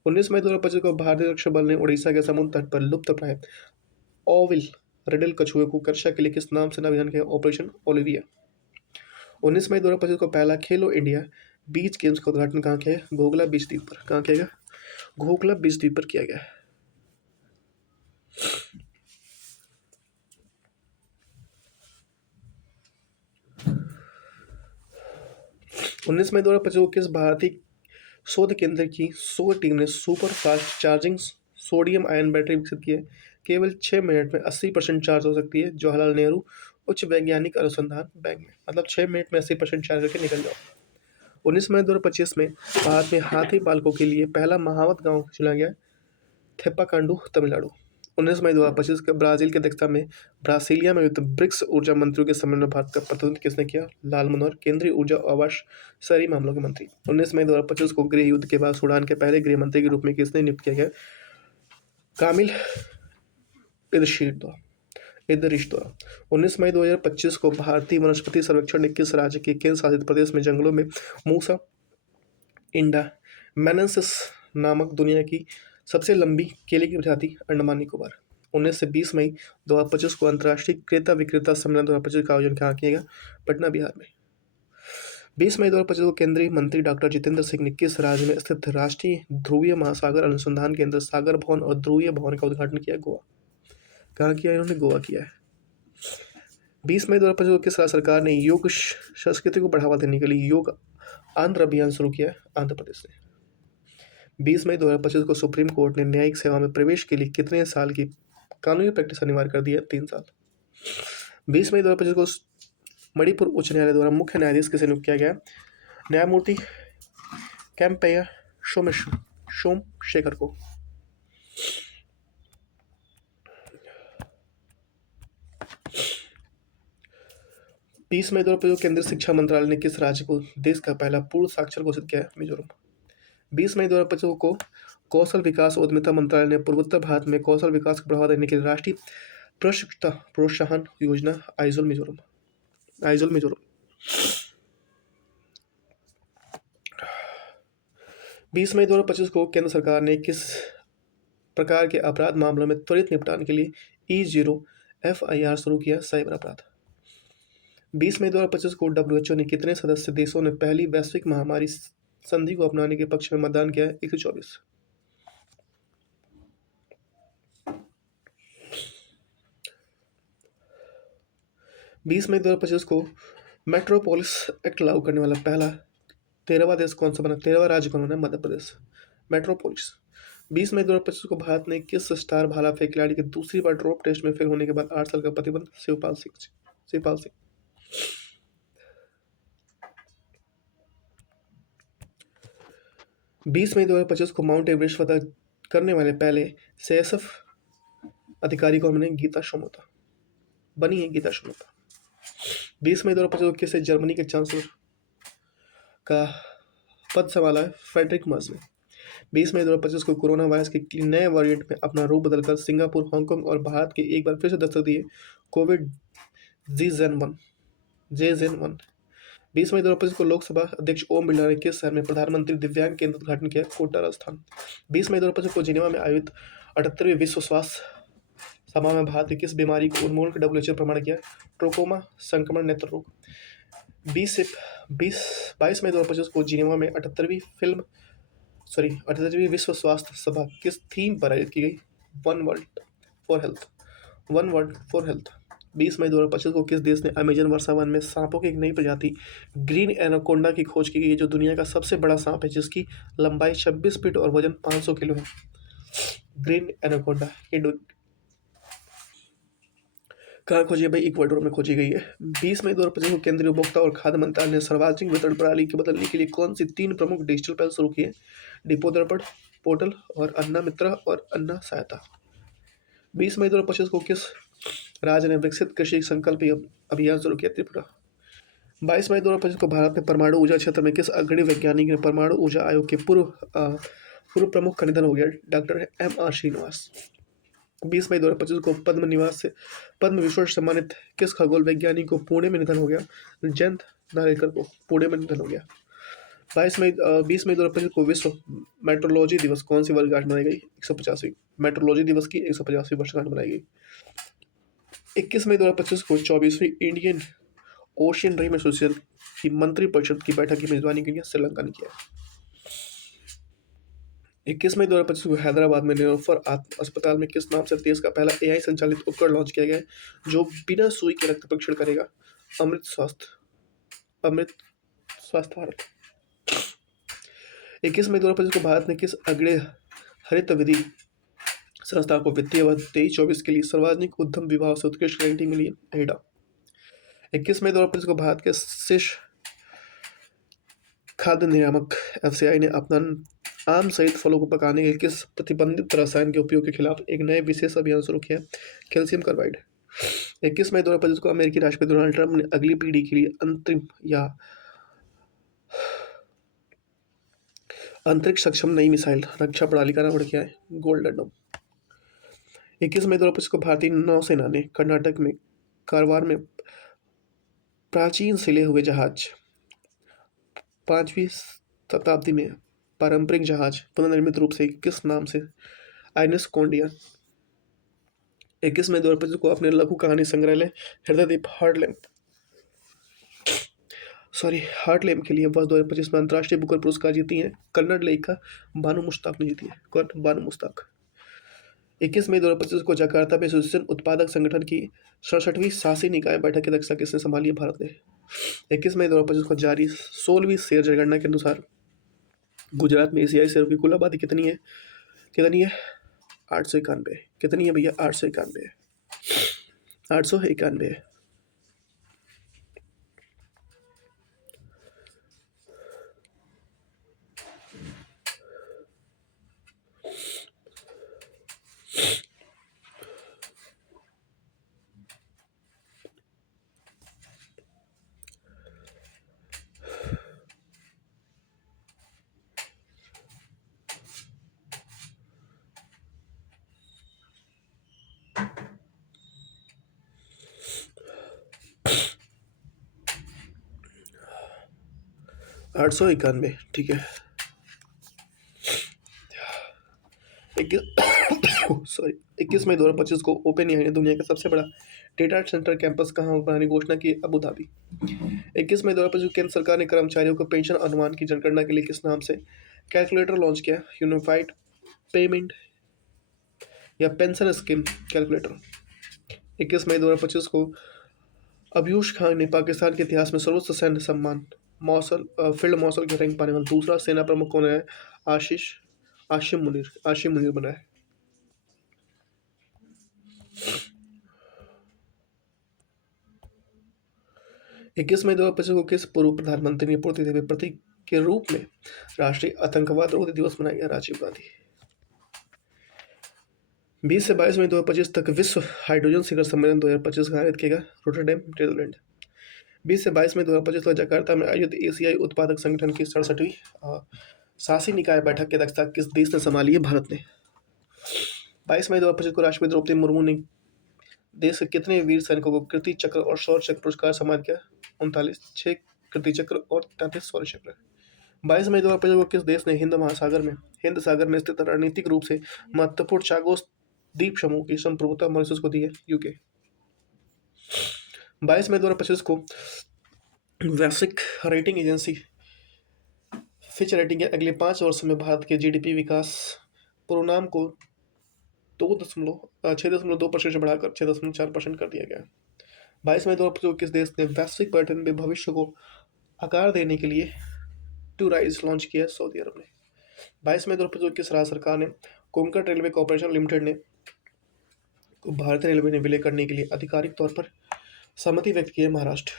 19 मई 2025 को भारतीय रक्षा बल ने उड़ीसा के समुद्र तट पर लुप्तप्राय ऑविल रेडल कछुए को रक्षा के लिए किस नाम से नामकरण किया? Operation Olivia. 19 मई 2025 को पहला खेलो इंडिया बीच गेम्स का उद्घाटन कहाँ किया गया? घोघला बीच द्वीप पर। कहाँ किया गया? घोघला बीच द्वीप पर किया गया। 19 मई 2025 को किस भारतीय शोध केंद्र की शोध टीम ने super fast charging sodium ion battery विकसित की है? केवल 6 मिनट में 80% चार्ज हो सकती है। जवाहरलाल नेहरू उच्च वैज्ञानिक अनुसंधान बैंक में। मतलब 6 मिनट में 80% चार्ज करके निकल जाओ। 19 मई 2025 में भारत में हाथी पालकों के लिए पहला महावत गांव चुना गया, थेप्पाकांडू, तमिलनाडु। 19 मई 2025 के ब्राजील की अध्यक्षता में ब्रासीलिया में युद्ध ब्रिक्स ऊर्जा मंत्रियों के सम्मेलन में भारत का प्रतिनिधित्व किसने किया? लाल मनोहर, केंद्रीय ऊर्जा आवास शहरी मामलों के मंत्री। 19 मई 2025 को गृह युद्ध के बाद सूडान के पहले गृह मंत्री के रूप में किसने नियुक्त किया गया? कामिल इदरिश द्वारा। 19 मई 2025 को भारतीय वनस्पति सर्वेक्षण ने किस राज्य के केंद्र शासित प्रदेश में जंगलों में मूसा इंडामेनेंसिस नामक दुनिया की सबसे लंबी केले की प्रजाति अंडमान निकोबार। 19 से 20 मई 2025 को अंतर्राष्ट्रीय क्रेता विक्रेता सम्मेलन 2025 का आयोजन कहाँ किया गया? पटना, बिहार में। 20 मई 2025 को केंद्रीय मंत्री डॉक्टर जितेंद्र सिंह ने किस राज्य में स्थित राष्ट्रीय ध्रुवीय महासागर अनुसंधान केंद्र सागर भवन और ध्रुवीय भवन का उद्घाटन किया? गोवा। कहाँ किया? इन्होंने गोवा किया है। 20 मई 2025 को किस राज्य सरकार ने योग संस्कृति को बढ़ावा देने के लिए योग आंध्र अभियान शुरू किया? आंध्र प्रदेश ने। 20 मई 2025 को सुप्रीम कोर्ट ने न्यायिक सेवा में प्रवेश के लिए कितने साल की कानूनी प्रैक्टिस अनिवार्य कर दी है? 3 साल। 20 मई 2025 को मणिपुर उच्च न्यायालय द्वारा मुख्य न्यायाधीश किसे नियुक्त किया गया? न्यायमूर्ति कैंपैया सोमशेखर को। 20 मई 2025 को केंद्रीय शिक्षा मंत्रालय ने किस राज्य को देश का पहला पूर्ण साक्षर घोषित किया? मिजोरम। 20 मई 2025 को कौशल विकास और उद्यमिता मंत्रालय ने पूर्वोत्तर भारत में कौशल विकास को बढ़ावा देने के लिए राष्ट्रीय प्रशिक्षुता प्रोत्साहन योजना आइजोल मिजोरम 20 मई 2025 को केंद्र सरकार ने किस प्रकार के अपराध मामलों में त्वरित निपटान के लिए E0 FIR शुरू किया? साइबर अपराध। 20 मई 2025 को WHO ने कितने सदस्य देशों ने पहली वैश्विक महामारी संधि को अपनाने के पक्ष में मतदान किया? 124। 20 मई 2025 को मेट्रोपोलिस एक्ट लागू करने वाला पहला 13वां देश कौन सा बना? 13वां राज्य कौन बना? मध्य प्रदेश। मेट्रोपोलिस। 20 मई 2025 को भारत ने किस स्टार भाला फेंक खिलाड़ी के दूसरी बार ड्रॉप टेस्ट में फेल होने के बाद 8 साल का प्रतिबंध? शिवपाल सिंह। 20 मई 2025 को माउंट एवरेस्ट फतह करने वाले पहले CSF अधिकारी कौन बने? गीता शोमोता बनी है। 20 मई 2025 को किसे जर्मनी के चांसलर का पद संभाला है? फ्रेडरिक मर्ज ने। 20 मई 2025 को कोरोना वायरस के नए वेरिएंट में अपना रूप बदलकर सिंगापुर, हांगकांग और भारत के एक बार फिर से दस्तक दिए कोविड JN1। 20 मई 2025 को लोकसभा अध्यक्ष ओम बिरला ने किस शहर में प्रधानमंत्री दिव्यांग केंद्र उद्घाटन किया? कोटा, राजस्थान। 20 मई 2025 को जिनेवा में आयोजित 78वें विश्व स्वास्थ्य सभा में भारत की किस बीमारी को उन्मूलन का WHO प्रमाण किया? ट्रोकोमा संक्रमण नेत्र रोग। 22 मई 2025 को जिनेवा में 78वीं विश्व स्वास्थ्य सभा किस थीम पर आयोजित की गई? One world for health. 20 मई 2025 को किस देश ने अमेजन वर्षा वन में सांपों की एक नई प्रजाति ग्रीन एनाकोंडा की खोज की गई, जो दुनिया का सबसे बड़ा सांप है, जिसकी लंबाई 26 फीट और वजन 500 किलो है? Green anaconda. कहाँ खोजी है भाई? इक्वाडोर में खोजी गई है। 20 मई 2025 को केंद्रीय उपभोक्ता और खाद्य मंत्रालय ने सार्वजनिक वितरण प्रणाली के बदलने के लिए कौन सी 3 प्रमुख डिजिटल पहल शुरू की है? डिपो दर्पण, पोर्टल और अन्ना मित्रा और अन्ना सहायता। 20 मई 2025 को किस राज्य ने विकसित कृषि संकल्प अभियान शुरू किया? त्रिपुरा। 22 मई 2025 को भारत में परमाणु ऊर्जा क्षेत्र में किस अग्रणी वैज्ञानिक ने परमाणु ऊर्जा आयोग के पूर्व प्रमुख का निधन हो गया? Doctor M.R. श्रीनिवास। 20 मई 2025 को पद्म विभूषण सम्मानित किस खगोल वैज्ञानिक को पुणे में निधन हो गया? जयंत नारेकर को पुणे में निधन हो गया। 20 मई 2025 को विश्व मेट्रोलॉजी दिवस कौन सी वर्षगांठ मनाई गई? 150वीं। मेट्रोलॉजी दिवस की 150वीं वर्षगांठ मनाई गई। 21 मई 2025 को 24वीं इंडियन ओशियन ड्रीम एसोसिएशन की मंत्रिपरिषद की बैठक की मेजबानी के लिए श्रीलंका ने किया। 21 मई 2025 को हैदराबाद में निलोफर अस्पताल में किस नाम से देश का पहला AI संचालित उपकरण लॉन्च किया गया है जो बिना सुई के रक्त परीक्षण करेगा? अमृत स्वास्थ्य भारत। 21 मई 2025 को भारत ने किस अग्रणी हरित विधि संस्था को वित्तीय वर्ष 23-24 के लिए सार्वजनिक उद्यम विभाग से उत्कृष्ट रेटिंग मिली? एडा। 21 मई 2025 को भारत के शीर्ष खाद्य नियामक FCI ने अपना आम सहित फलों को पकाने के लिए किस प्रतिबंधित रसायन के उपयोग के खिलाफ एक नए विशेष अभियान शुरू किया? Calcium carbide. 21 मई 2025 को अमेरिकी राष्ट्रपति डोनाल्ड ट्रंप ने अगली पीढ़ी के लिए अंतरिक्ष सक्षम नई मिसाइल रक्षा प्रणाली का नाम किया है? गोल्डन डोम। 21 मई 2025 को भारतीय नौसेना ने कर्नाटक में कारवार में प्राचीन सिले हुए जहाज 5वीं शताब्दी में पारंपरिक जहाज पुनर्निर्मित रूप से किस नाम से? आइनस कॉन्डिया। 21 मई 2025 को अपने लघु कहानी संग्रहालय हृदयदीप हार्टलैम के लिए वर्ष 2025 में अंतर्राष्ट्रीय बुकर पुरस्कार जीती हैं कन्नड़ लेखिका बानु मुश्ताक ने जीती है। कौन? बानु मुश्ताक। 21 मई 2025 को जकार्ता में एसोसिएशन उत्पादक संगठन की 67वीं शासी निकाय बैठक की अध्यक्षता किसने संभाली है? भारत ने। 21 मई 2025 को जारी 16वीं शेर जनगणना के अनुसार गुजरात में एशियाई शेरों की कुल आबादी कितनी है? 891। कितनी है भैया? 891 है। 891 है। 891 ठीक है। 21 मई 2025 को ओपन एआई ने दुनिया का सबसे बड़ा डेटा सेंटर कैंपस कहाँ बनाने की घोषणा की? Abu Dhabi. 21 मई 2025 को केंद्र सरकार ने कर्मचारियों को पेंशन अनुमान की जनगणना के लिए किस नाम से कैलकुलेटर लॉन्च किया? यूनिफाइड पेमेंट या पेंशन स्कीम कैलकुलेटर। 21 मई 2025 को अब्यूश खान ने पाकिस्तान के इतिहास में सर्वोच्च सैन्य सम्मान फील्ड मार्शल की रैंक पाने वाला दूसरा सेना प्रमुख कौन है? आशिम मुनीर बना है। 21 मई 2025 को किस पूर्व प्रधानमंत्री ने पूर्ति देवी प्रतीक के रूप में राष्ट्रीय आतंकवाद रोधी दिवस मनाया गया? राजीव गांधी। 20 से 22 मई 2025 तक विश्व हाइड्रोजन शिखर सम्मेलन 2025 का आयोजित किया गया? Rotterdam, Netherlands. 20 से 22 मई 2025 तक जकार्ता में आयोजित एशियाई उत्पादक संगठन की 67वीं शासी निकाय बैठक की अध्यक्षता किस देश ने संभाली है? भारत ने। 22 मई 2025 को राष्ट्रपति द्रौपदी मुर्मू ने देश के कितने वीर सैनिकों को कीर्ति चक्र और शौर्य चक्र पुरस्कार सम्मानित किया? 39। 6 कीर्ति चक्र और 33 शौर्य चक्र। 22 मई 2025 को किस देश ने हिंद सागर में स्थित रणनीतिक रूप से महत्वपूर्ण चागोस द्वीप समूह की संप्रभुता मॉरिशस को दी है? यूके। 22 मई 2025 को वैश्विक रेटिंग एजेंसी फिच रेटिंग के अगले 5 वर्षों में भारत के GDP विकास पूर्वानुमान को 6.2% से बढ़ाकर 6.4% कर दिया गया। 22 मई 2025 को किस देश ने वैश्विक पर्यटन में भविष्य को आकार देने के लिए टूराइज लॉन्च किया? सऊदी अरब ने। 22 मई 2025 को किस राज्य सरकार ने कोंकण रेलवे कॉर्पोरेशन लिमिटेड ने को भारतीय रेलवे ने विलय करने के लिए आधिकारिक तौर पर सहमति व्यक्त की है महाराष्ट्र।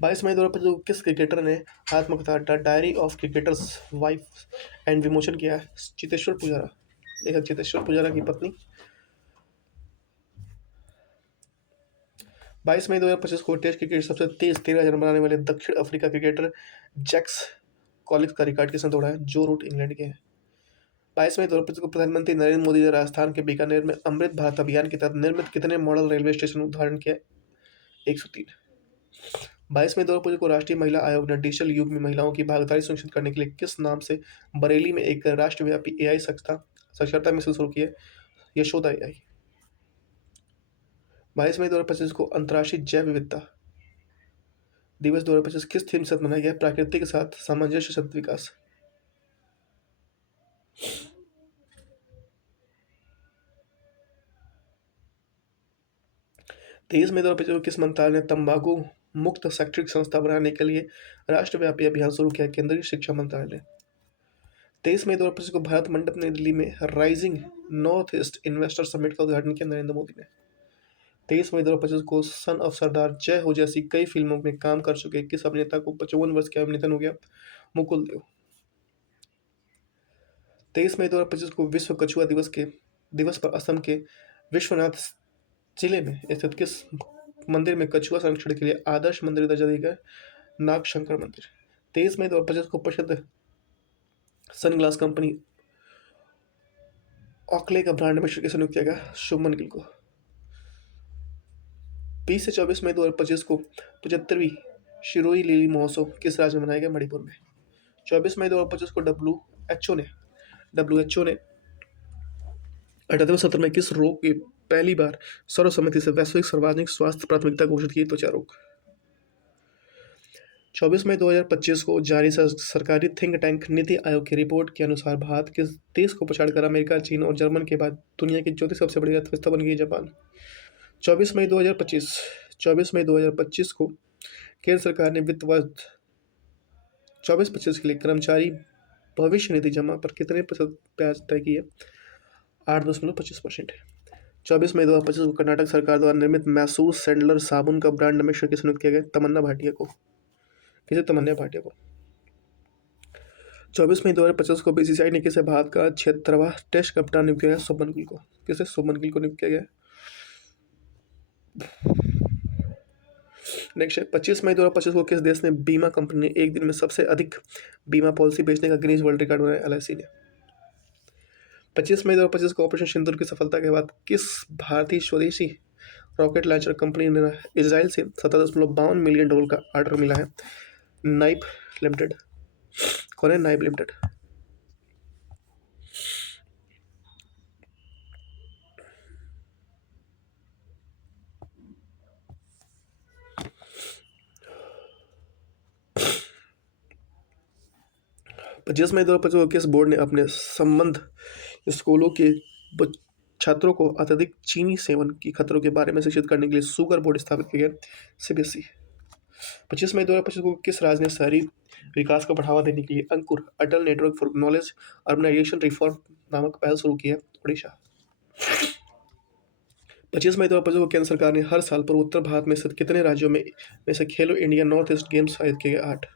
22 मई 2025 को किस क्रिकेटर ने आत्मकथा the diary of cricketers wife and विमोचन किया है? चेतेश्वर पुजारा। लेखक चेतेश्वर पुजारा की पत्नी। 22 मई 2025 को टेस्ट क्रिकेट सबसे तेज 13 रन बनाने वाले दक्षिण अफ्रीका क्रिकेटर जैक्स कॉलिंस का रिकॉर्ड किसने तोड़ा है? जो रूट इंग्लैंड के हैं। 22 मई 2025 को प्रधानमंत्री नरेंद्र मोदी ने राजस्थान के बीकानेर में अमृत भारत अभियान के तहत निर्मित कितने मॉडल रेलवे स्टेशन उद्घाटन किया? 103। 22 मई 2025 को राष्ट्रीय महिला आयोग ने डिजिटल युग में महिलाओं की भागीदारी सुनिश्चित करने के लिए किस नाम से बरेली में एक राष्ट्रव्यापी एआई साक्षरता मिशन शुरू की है? यशोदा एआई। 22 मई 2025 को अंतर्राष्ट्रीय जैव विविधता दिवस 2025 किस थीम के साथ मनाया गया? प्राकृतिक के साथ सामंजस्य सतत विकास। 23 मई 2025 को किस मंत्रालय ने तंबाकू मुक्त शैक्षिक संस्था बनाने के लिए राष्ट्रव्यापी अभियान शुरू किया? केंद्रीय शिक्षा मंत्रालय। 23 मई 2025 को भारत मंडप नई दिल्ली में rising north east investor summit का उद्घाटन किया नरेंद्र मोदी ने। 23 मई 2025 को सन ऑफ सरदार, जय हो जैसी कई फिल्मों में काम कर चुके किस अभिनेता को 55 वर्ष की आयु में निधन हो गया? मुकुल देव। 23 मई 2025 को विश्व कछुआ दिवस पर असम के विश्वनाथ जिले में स्थित किस मंदिर में कछुआ संरक्षण के लिए आदर्श मंदिर दर्जा दिया गया? नाग शंकर मंदिर। 23 मई 2025 को प्रसिद्ध सनग्लास कंपनी ऑकले का ब्रांड एम्बेसडर किसे नियुक्त किया गया? शुभमन गिल को। 20 से 24 मई 2025 को 75वीं शिरोई लिली महोत्सव किस राज्य में मनाया गया? मणिपुर में। 24 मई 2025 को डब्ल्यू एच ओ ने 18वें सत्र में किस रोग की पहली बार सर्वसम्मति से वैश्विक सार्वजनिक स्वास्थ्य प्राथमिकता घोषित की? त्वचा रोग। 24 मई 2025 को जारी सरकारी थिंक टैंक नीति आयोग की रिपोर्ट के अनुसार भारत किस देश को पछाड़कर अमेरिका, चीन और जर्मन के बाद दुनिया की चौथी सबसे बड़ी अर्थव्यवस्था बन गई? जापान। 24 मई 2025 को केंद्र सरकार ने वित्त वर्ष 24-25 के लिए कर्मचारी भविष्य निधि जमा पर कितने प्रतिशत ब्याज तय की है? 8.25%। 24 मई 2025 को कर्नाटक सरकार द्वारा निर्मित मैसूर सैंडलर साबुन का ब्रांड एम्बेसडर किसे नियुक्त किया गया? तमन्ना भाटिया को। 24 मई 2025 को बीसीसीआई ने किसे भारत का 76वां टेस्ट कप्तान नियुक्त किया है? शुभमन गिल को। किसे? शुभमन गिल को नियुक्त किया गया। नेक्स्ट है 25 मई 2025 को किस देश ने बीमा कंपनी ने एक दिन में सबसे अधिक बीमा पॉलिसी बेचने का गिनीज वर्ल्ड रिकॉर्ड बनाया? एलआईसी ने। 25 मई 2025 को ऑपरेशन सिंदूर की सफलता के बाद किस भारतीय स्वदेशी रॉकेट लॉन्चर कंपनी ने इजराइल से $17.52 मिलियन का ऑर्डर मिला है? नाइब लिमिटेड। कौन है? नाइब लिमिटेड। पच्चीस मई 2025 को किस बोर्ड ने अपने संबंध स्कूलों के छात्रों को अत्यधिक चीनी सेवन की खतरों के बारे में शिक्षित करने के लिए शुगर बोर्ड स्थापित किया गया? सीबीएसई। 25 मई 2025 को किस राज्य ने शहरी विकास को बढ़ावा देने के लिए Ankur Atal network for knowledge urbanisation reform नामक पहल शुरू की है? उड़ीसा। 25 मई 2025 को केंद्र सरकार ने हर साल पूर्वोत्तर भारत में स्थित कितने राज्यों में से खेलो इंडिया नॉर्थ ईस्ट गेम्स आयोजित किए गए? 8।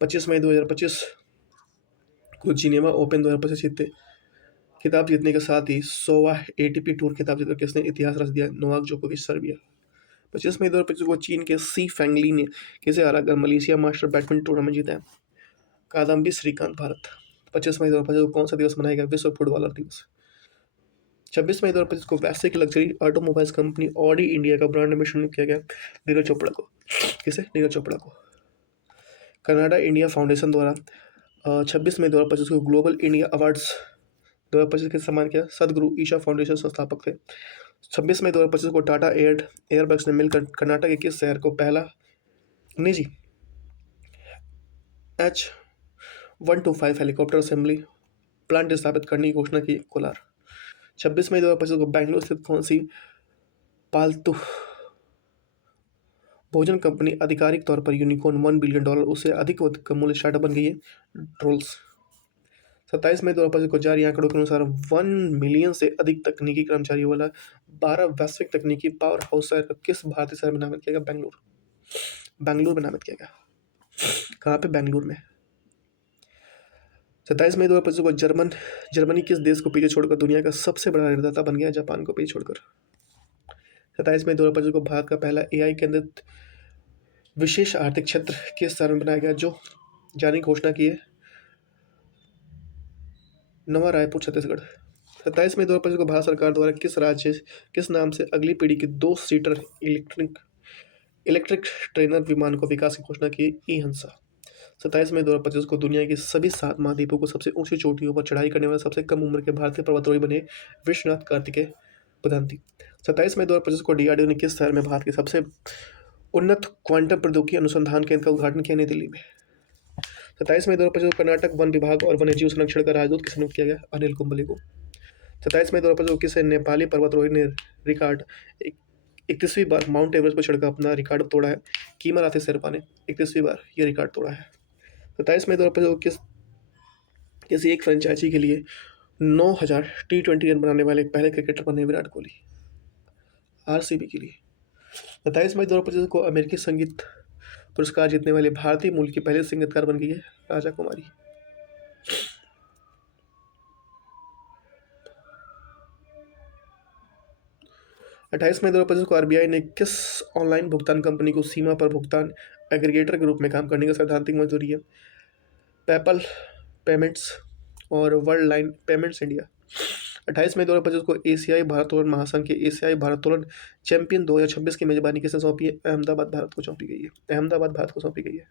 25 मई 2025 को जिनेवा ओपन 2025 खिताब जीतने के साथ ही 100वां एटीपी टूर खिताब जीतकर किसने इतिहास रच दिया? नोवाक जोकोविच, सर्बिया। 25 मई 2025 को चीन के सी फेंगली ने किसे हराकर मलेशिया मास्टर बैडमिंटन टूर्नामेंट जीता है? कादम्बी श्रीकांत, भारत। 25 मई 2025 को कौन सा दिवस मनाया गया? विश्व फुटबॉलर दिवस। 26 मई 2025 को वैश्विक luxury automobiles company Audi India का ब्रांड एम्बेसडर किया गया? नीरज चोपड़ा को। किसे? नीरज चोपड़ा को। कनाडा इंडिया फाउंडेशन द्वारा 26 मई 2025 को ग्लोबल इंडिया अवार्ड्स 2025 के सम्मान किया? सदगुरु ईशा फाउंडेशन संस्थापक थे। 26 मई 2025 को टाटा एयरबैग्स ने मिलकर कर्नाटक के किस शहर को पहला निजी H-125 हेलीकॉप्टर असेंबली प्लांट स्थापित करने की घोषणा की? कोलार। 26 मई 2025 को बेंगलुरु स्थित कौन सी पालतू भोजन कंपनी आधिकारिक तौर पर यूनिकॉर्न $1 बिलियन उससे अधिक का मूल्य स्टार्टअप बन गई है? ट्रोल्स। 27 मई 2025 को जारी आंकड़ों के अनुसार 1 मिलियन से अधिक तकनीकी कर्मचारियों वाला 12 वैश्विक तकनीकी पावर हाउस शहर का किस भारतीय शहर में नामित किया गया? बेंगलुरु। बेंगलुरु में नामित किया गया। कहाँ पे? बेंगलुरु में। 27 मई 2025 को जर्मनी किस देश को पीछे छोड़कर दुनिया का सबसे बड़ा ऋणदाता बन गया? जापान को पीछे छोड़कर। 27 मई 2025 को भारत का पहला AI केंद्रित विशेष आर्थिक क्षेत्र किस शहर में बनाया गया, जो जारी घोषणा की है? नवा रायपुर, छत्तीसगढ़। 27 मई 2025 को भारत सरकार द्वारा किस नाम से अगली पीढ़ी की 2 सीटर इलेक्ट्रिक ट्रेनर विमान को विकास की घोषणा की? ई-हंसा। 27 मई 2025 को दुनिया की सभी 7 महाद्वीपों को सबसे ऊंची चोटियों पर चढ़ाई करने वाले सबसे कम उम्र के भारतीय पर्वतारोही बने विश्वनाथ कार्तिकेय प्रधानती। 27 मई 2025 को DRDO ने किस शहर में भारत के सबसे उन्नत क्वांटम प्रौद्योगिकी अनुसंधान केंद्र का उद्घाटन किया? नई दिल्ली में। 27 मई 2025 को कर्नाटक वन विभाग और वन्यजीव संरक्षण का राजदूत किसे नियुक्त किया गया? अनिल कुंबले को। 27 मई 2025 को किसे नेपाली पर्वतारोही ने रिकॉर्ड 31वीं बार माउंट एवरेस्ट पर चढ़कर अपना रिकॉर्ड तोड़ा है? कीमा राथी शेरपा ने 31वीं बार ये रिकॉर्ड तोड़ा है। 27 मई 2025 को किसी एक फ्रेंचाइजी के लिए 9,000 T20 रन बनाने वाले पहले क्रिकेटर बने विराट कोहली, RCB के लिए। 27 मई 2025 को अमेरिकी संगीत पुरस्कार जीतने वाले भारतीय मूल की पहले संगीतकार बन गई है राजा कुमारी। 28 मई 2025 को RBI ने किस ऑनलाइन भुगतान कंपनी को सीमा पर भुगतान एग्रीगेटर के रूप में काम करने की सैद्धांतिक मंजूरी है? पेपल पेमेंट्स और वर्ल्ड लाइन पेमेंट्स इंडिया। 28 मई 2025 को एशियाई भारोत्तोलन महासंघ के एशियाई भारोत्तोलन चैंपियन 2026 की मेजबानी किसे सौंपी है? अहमदाबाद भारत को सौंपी गई है। अहमदाबाद भारत को सौंपी गई है।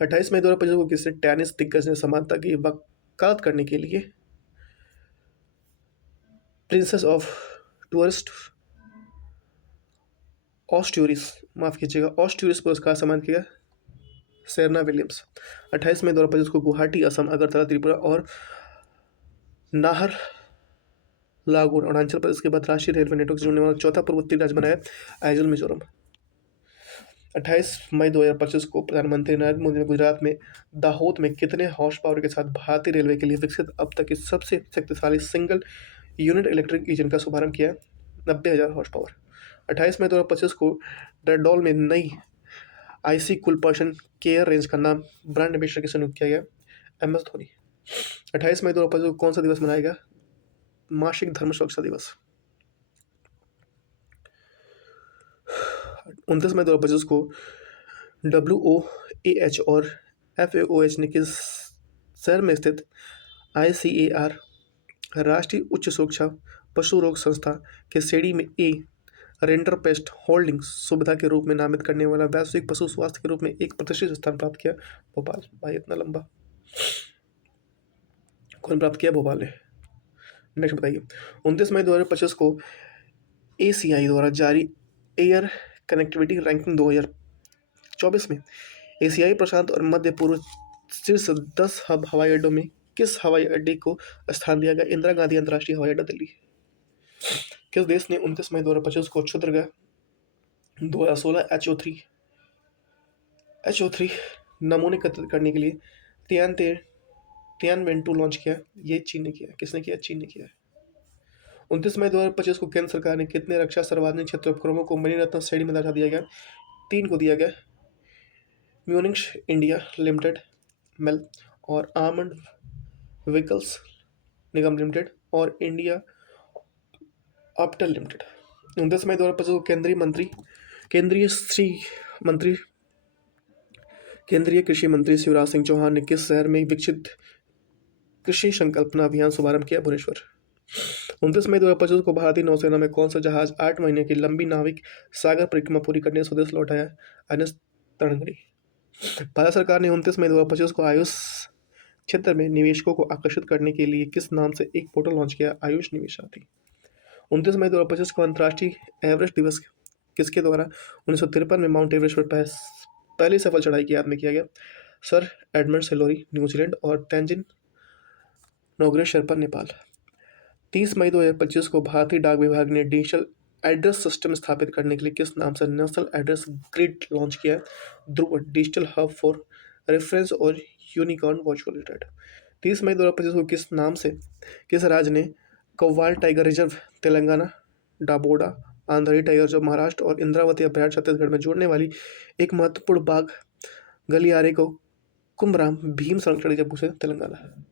28 मई 2025 को किसी टेनिस दिग्गज ने समानता की वकालत करने के लिए प्रिंसेस ऑफ टूरिस्ट ऑस्ट्यूरिस पुरस्कार सम्मानित किया? Serena Williams. 28 मई 2025 को गुवाहाटी असम, अगरतला त्रिपुरा और नाहरलागुन अरुणाचल प्रदेश के बाद राष्ट्रीय रेलवे नेटवर्क से जुड़ने वाला चौथा पूर्वोत्तर राज्य बना है आइजल मिजोरम। 28 मई 2025 को प्रधानमंत्री नरेंद्र मोदी ने गुजरात में दाहोद में कितने हॉर्स पावर के साथ भारतीय रेलवे के लिए विकसित अब तक की सबसे शक्तिशाली सिंगल यूनिट इलेक्ट्रिक इंजन का शुभारंभ किया? 90,000 हॉर्स पावर। 28 मई 2025 को डेडॉल में नई IC कुलपर्सन केयर रेंज का नाम ब्रांड एम्बेसडर किसे नियुक्त किया गया? MS धोनी। 28 मई 2025 को कौन सा दिवस मनाया गया? मासिक धर्म सुरक्षा दिवस। 29 मई 2025 को WOAH और FAOH ने किस शहर में स्थित ICAR राष्ट्रीय उच्च सुरक्षा पशु रोग संस्था के श्रेणी में A रेंडर पेस्ट होल्डिंग्स सुविधा के रूप में नामित करने वाला वैश्विक पशु स्वास्थ्य के रूप में एक प्रतिष्ठित स्थान प्राप्त किया? भोपाल। भाई इतना लंबा कौन प्राप्त किया? भोपाल ने। नेक्स्ट बताइए। 29 मई 2025 को ACI द्वारा जारी एयर कनेक्टिविटी रैंकिंग 2024 में एशियाई प्रशांत और मध्य पूर्व शीर्ष 10 हवाई अड्डों में किस हवाई अड्डे को स्थान दिया गया? इंदिरा गांधी अंतर्राष्ट्रीय हवाई अड्डा दिल्ली। किस देश ने 29 मई 2025 को क्षुद्रग्रह 2016 HO3 नमूने एकत्रित करने के लिए तियानवेंटू लॉन्च किया? ये चीन ने किया। किसने किया? चीन ने किया। 29 मई 2025 को केंद्र सरकार ने कितने रक्षा सार्वजनिक क्षेत्र उपक्रमों को मणिरत्न श्रेणी में दर्जा दिया गया? 3 को दिया गया। म्यूनिश इंडिया लिमिटेड MEL और आर्मड व्हीकल्स निगम लिमिटेड और इंडिया ऑप्टल लिमिटेड। 29 मई 2025 को केंद्रीय कृषि मंत्री शिवराज सिंह चौहान ने किस शहर में विकसित कृषि संकल्पना अभियान शुभारंभ किया? भुवनेश्वर। 29 मई 2025 को भारतीय नौसेना में कौन सा जहाज 8 महीने की लंबी नाविक सागर परिक्रमा पूरी करने स्वदेश लौटाया? NS तरंगड़ी। भारत सरकार ने 29 मई 2025 को आयुष क्षेत्र में निवेशकों को आकर्षित करने के लिए किस नाम से एक पोर्टल लॉन्च किया? आयुष निवेश साथी। 29 मई 2025 को अंतर्राष्ट्रीय एवरेस्ट दिवस किसके द्वारा 1953 में माउंट एवरेस्ट पर पहली सफल चढ़ाई की याद में किया गया? सर एडमंड सेलोरी न्यूजीलैंड और तेंजिन नोगरे शेरपा नेपाल। 30 मई 2025 को भारतीय डाक विभाग ने डिजिटल एड्रेस सिस्टम स्थापित करने के लिए किस नाम से नेशनल एड्रेस ग्रिड लॉन्च किया? ध्रुव डिजिटल हब फॉर रेफरेंस और यूनिकॉर्न वॉच लिमिटेड। 30 मई 2025 को किस राज्य ने कव्वाल tiger reserve Telangana, डाबोडा Andhari tiger reserve Maharashtra और इंद्रावती अभयारण्य छत्तीसगढ़ में जोड़ने वाली एक महत्वपूर्ण बाघ गलियारे को कुमराम भीम संरक्षण रिजर्व घोषित तेलंगाना।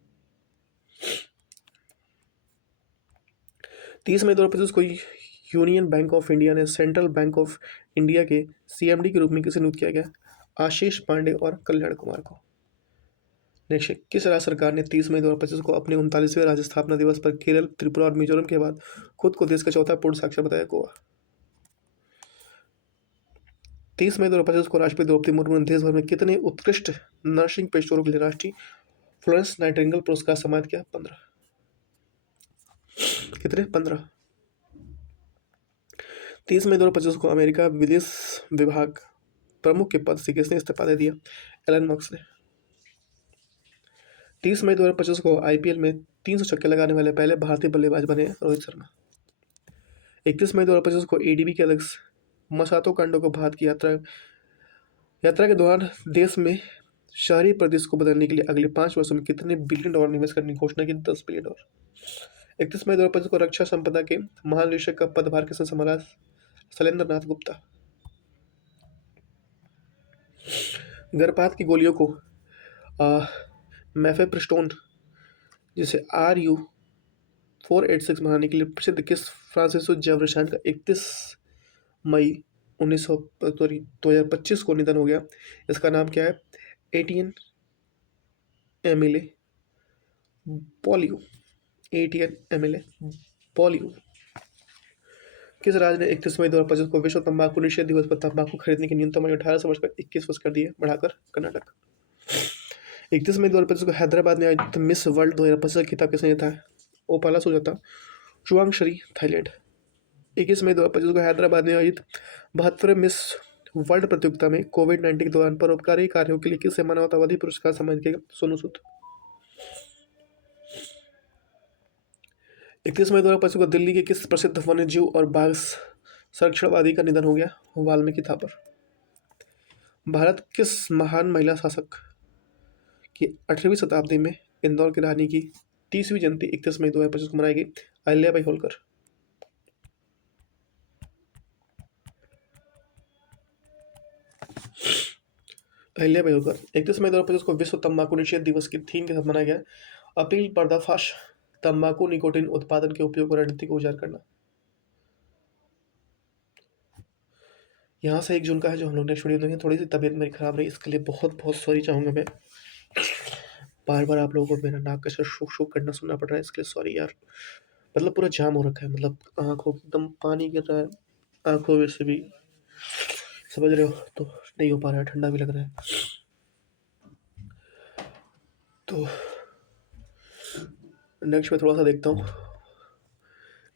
30 मई 2025 को यूनियन बैंक ऑफ इंडिया ने सेंट्रल बैंक ऑफ इंडिया के सीएमडी के रूप में किसे नियुक्त किया गया? आशीष पांडे और कल्याण कुमार को। नेक्स्ट, किस राज्य सरकार ने 30 मई 2025 को अपने 39वें राज्य स्थापना दिवस पर केरल, त्रिपुरा और मिजोरम के बाद खुद को देश का चौथा पूर्ण साक्षर बताया? गोवा। 30 मई 2025 को राष्ट्रपति द्रौपदी मुर्मू ने देश भर में कितने उत्कृष्ट नर्सिंग पेशेवरों के लिए राष्ट्रीय फ्लोरेंस नाइटिंगेल पुरस्कार सम्मानित किया? 15। कितने? 15। 30 मई 2025 को अमेरिका विदेश विभाग प्रमुख के पद से किसने इस्तीफा दे दिया? एलन मस्क ने। 30 मई 2025 को आईपीएल में 300 छक्के लगाने वाले पहले भारतीय बल्लेबाज बने रोहित शर्मा। 31 मई 2025 को एडीबी के अध्यक्ष मसातो कांडो को भारत की यात्रा के दौरान देश में शहरी परिदृश्य को बदलने के लिए अगले 5 वर्षों में कितने बिलियन डॉलर निवेश करने की घोषणा की? 10 बिलियन डॉलर। 31 मई 2025 को रक्षा संपदा के महानिदेशक का पदभार किसने संभाला? शैलेंद्र नाथ गुप्ता। गर्भपात की गोलियों को मेफेप्रिस्टोन जिसे RU-486 बनाने के लिए प्रसिद्ध किस फ्रांसीसी जैव रसायन का 31 मई 2025 को निधन हो गया? इसका नाम क्या है? एटियन एमिले पॉलियो। एटियन एमिले पॉलियो। किस राज्य ने 31 मई 2025 को विश्व तंबाकू निषेध दिवस पर तंबाकू खरीदने की न्यूनतम आयु 18 वर्ष कर 21 वर्ष कर दी है, बढ़ाकर? कर्नाटक। 31 मई 2025 को हैदराबाद में आयोजित मिस वर्ल्ड 2025 का खिताब किसने जीता है? ओपाला सुजाता चुवांगश्री, थाईलैंड। 21 मई 2025 को हैदराबाद में आयोजित 72वें मिस वर्ल्ड प्रतियोगिता में कोविड-19 के दौरान परोपकारी कार्यों के लिए किसे मानवतावादी पुरस्कार सम्मानित किया? सोनू सूद। 31 मई 2025 को दिल्ली के किस प्रसिद्ध वन्यजीव और बाघ संरक्षणवादी का निधन हो गया? वाल्मीकि थापर। भारत किस महान महिला शासक की 18वीं शताब्दी में इंदौर की रानी की 30वीं जयंती 31 मई 2025 को मनाई गई? अहिल्याबाई होलकर। अहिल्याबाई होलकर। 31 मई 2025 को विश्व तंबाकू निषेध दिवस की थीम के साथ मनाया गया? अपील, पर्दाफाश, तंबाकू निकोटीन उत्पादन के उपयोग और रणनीति को उजागर करना। यहाँ से 1 जून का है जो हम लोग नेक्स्ट वीडियो देंगे। थोड़ी सी तबीयत मेरी खराब रही, इसके लिए बहुत बहुत सॉरी चाहूँगा मैं। बार बार आप लोगों को मेरा नाक का शुक शुक करना सुनना पड़ रहा है, इसके लिए सॉरी यार। मतलब पूरा जाम हो रखा है, मतलब आँखों एकदम पानी गिर रहा है, आँखों में से भी, समझ रहे हो? तो नहीं हो पा रहा है, ठंडा भी लग रहा है। तो नेक्स्ट में थोड़ा सा देखता हूँ,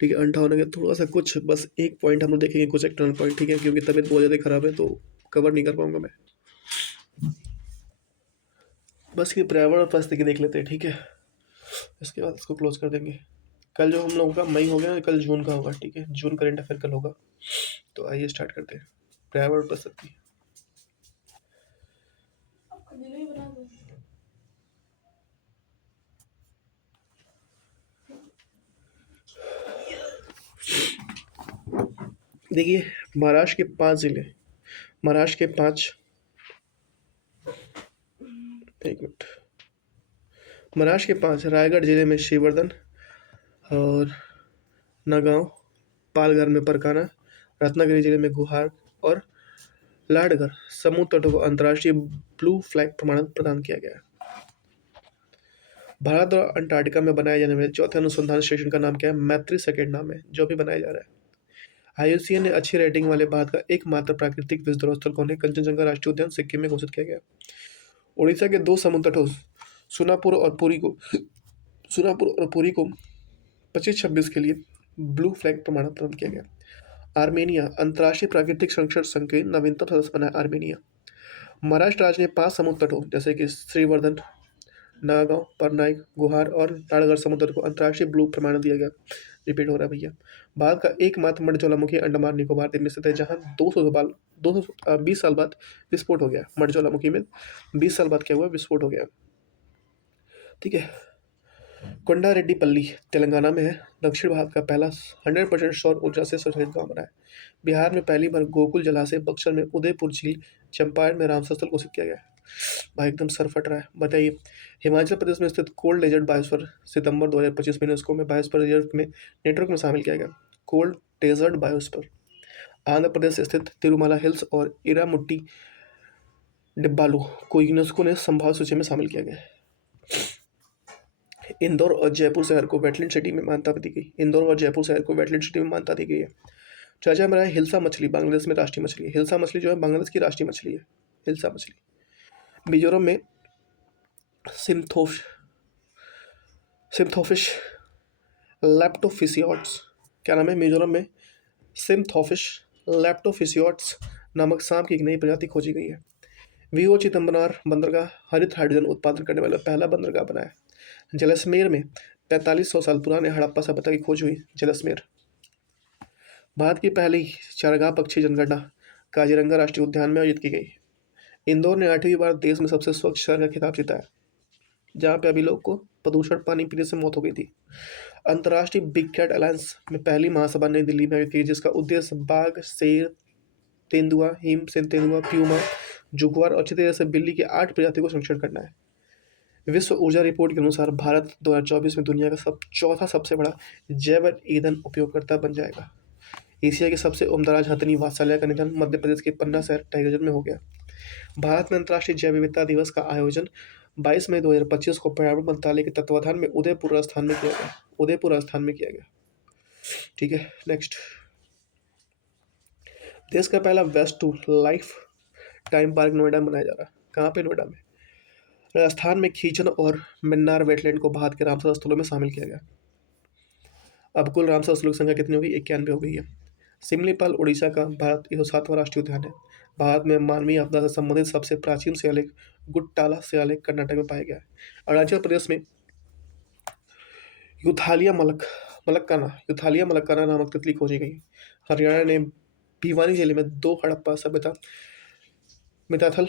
ठीक है। अंडा होने के थोड़ा सा कुछ बस एक पॉइंट हम लोग देखेंगे, कुछ एक्सटर्नल पॉइंट, ठीक है, क्योंकि तबीयत बहुत ज़्यादा ख़राब है तो कवर नहीं कर पाऊँगा मैं। बस ये पर्यावरण और परिस्थिति देख लेते हैं, ठीक है, इसके बाद इसको क्लोज कर देंगे। कल जो हम लोगों का मई हो गया, कल जून का होगा, ठीक है, जून करेंट अफेयर कल होगा। तो आइए स्टार्ट करते हैं। पर्यावरण और परिस्थिति। देखिए, महाराष्ट्र के 5 जिले, महाराष्ट्र के 5, एक मिनट, महाराष्ट्र के 5 रायगढ़ जिले में श्रीवर्धन और नगांव, पालघर में परकाना, रत्नागिरी जिले में गुहार और लाडगढ़ समुद्र तटों को अंतर्राष्ट्रीय ब्लू फ्लैग प्रमाणन प्रदान किया गया है। भारत और अंटार्कटिका में बनाए जाने वाले चौथे अनुसंधान स्टेशन का नाम क्या है? मैत्री सेकंड नाम है, जो भी बनाया जा रहा है। IUCN ने अच्छी रेटिंग वाले भारत का एकमात्र प्राकृतिक विद्रोह स्थल कौन है? कंचनजंगा राष्ट्रीय उद्यान सिक्किम में घोषित किया गया। उड़ीसा के 2 समुद्र तटों सोनापुर और पुरी को 25-26 के लिए ब्लू फ्लैग प्रमाण प्रदान किया गया। आर्मेनिया अंतर्राष्ट्रीय प्राकृतिक संरक्षण संघ के नवीनतम सदस्य बना है आर्मेनिया। महाराष्ट्र राज्य ने 5 समुद्र तटों जैसे कि श्रीवर्धन, नागांव, परनाइक, गुहार और नाड़गढ़ समुद्र को अंतर्राष्ट्रीय ब्लू प्रमाण दिया गया। रिपीट हो रहा है भैया। भारत का एकमात्र मर्द ज्वालामुखी अंडमान निकोबार द्वीप में स्थित है, जहाँ 20 साल बाद विस्फोट हो गया। मर्द ज्वालामुखी में 20 साल बाद क्या हुआ? विस्फोट हो गया। ठीक है। कोंडारेड्डीपल्ली तेलंगाना में है। दक्षिण भारत का पहला 100% सौर ऊर्जा से संचालित गांव बना है। बिहार में पहली बार गोकुल जलाशय बक्सर में, उदयपुर झील, चंपारण में रामसर स्थल घोषित किया गया है। भाई एकदम सर फट रहा है। बताइए, हिमाचल प्रदेश में स्थित कोल्ड डेजर्ट बायोस्फीयर सितंबर 2025 में यूनेस्को में बायोस्फीयर रिजर्व में नेटवर्क में शामिल किया गया। Cold desert biosphere. Andhra Pradesh स्थित तिरुमला हिल्स और इरामुट्टी डिब्बालू को यूनेस्को ने संभावित सूची में शामिल किया गया है। इंदौर और जयपुर शहर को वेटलैंड सिटी में मान्यता दी गई। इंदौर और जयपुर शहर को वेटलैंड सिटी में मान्यता दी गई है। चर्चा में रहा है हिल्सा मछली बांग्लादेश में राष्ट्रीय मछली है। हिल्सा मछली जो है बांग्लादेश की राष्ट्रीय मछली है, हिल्सा मछली। मिजोरम में सिम्थोफिश लैप्टोफिसियोट्स, क्या नाम है? मिजोरम में सिम्थोफिश लैप्टोफिसियोट्स नामक सांप की एक नई प्रजाति खोजी गई है। वीओ चिदम्बरनार बंदरगाह हरित हाइड्रोजन उत्पादन करने वाला पहला बंदरगाह बना है। जैसलमेर में 4500 साल पुराने हड़प्पा सभ्यता की खोज हुई। जैसलमेर। भारत की पहली चारागाह पक्षी जनगणना काजीरंगा राष्ट्रीय उद्यान में आयोजित की गई। इंदौर ने 8वीं बार देश में सबसे स्वच्छ शहर का खिताब जीता है, जहाँ पे अभी लोग को प्रदूषण पानी पीने से मौत हो गई थी। अंतर्राष्ट्रीय बिग कैट अलायंस में पहली महासभा नई दिल्ली में आयोजित की, जिसका उद्देश्य बाघ, शेर, तेंदुआ, हिम से तेंदुआ, प्यूमा, जुगुआर और चीते जैसे बिल्ली की 8 प्रजातियों को संरक्षण करना है। विश्व ऊर्जा रिपोर्ट के अनुसार भारत 2024 में दुनिया का चौथा सबसे बड़ा जैव ईंधन उपयोगकर्ता बन जाएगा। एशिया की सबसे उम्दा हथिनी वात्सल्य का निधन मध्य प्रदेश के पन्ना शहर टाइगर में हो गया। भारत में अंतर्राष्ट्रीय जैव विविधता दिवस का आयोजन 22 मई 2025 को पर्यावरण मंत्रालय के तत्वाधान में उदयपुर राजस्थान में किया गया। उदयपुर राजस्थान में किया गया। ठीक है, नेक्स्ट। देश का पहला waste to life time park Noida में बनाया जा रहा है। कहाँ पे? नोएडा में। राजस्थान में खींचन और मन्नार वेटलैंड को भारत के रामसर स्थलों में शामिल किया गया। अब कुल रामसर स्थलों की संख्या कितनी होगी? 91 हो गई है। सिमलीपाल उड़ीसा का भारत 107वां राष्ट्रीय उद्यान है। भारत में मानवीय आपदा से संबंधित सबसे प्राचीन शिलालेख गुट्टाला शिलालेख कर्नाटक में पाया गया है। अरुणाचल प्रदेश में यूथालिया मलक्काना नामक तितली खोजी गई। हरियाणा ने भिवानी जिले में 2 हड़प्पा सभ्यता मिताथल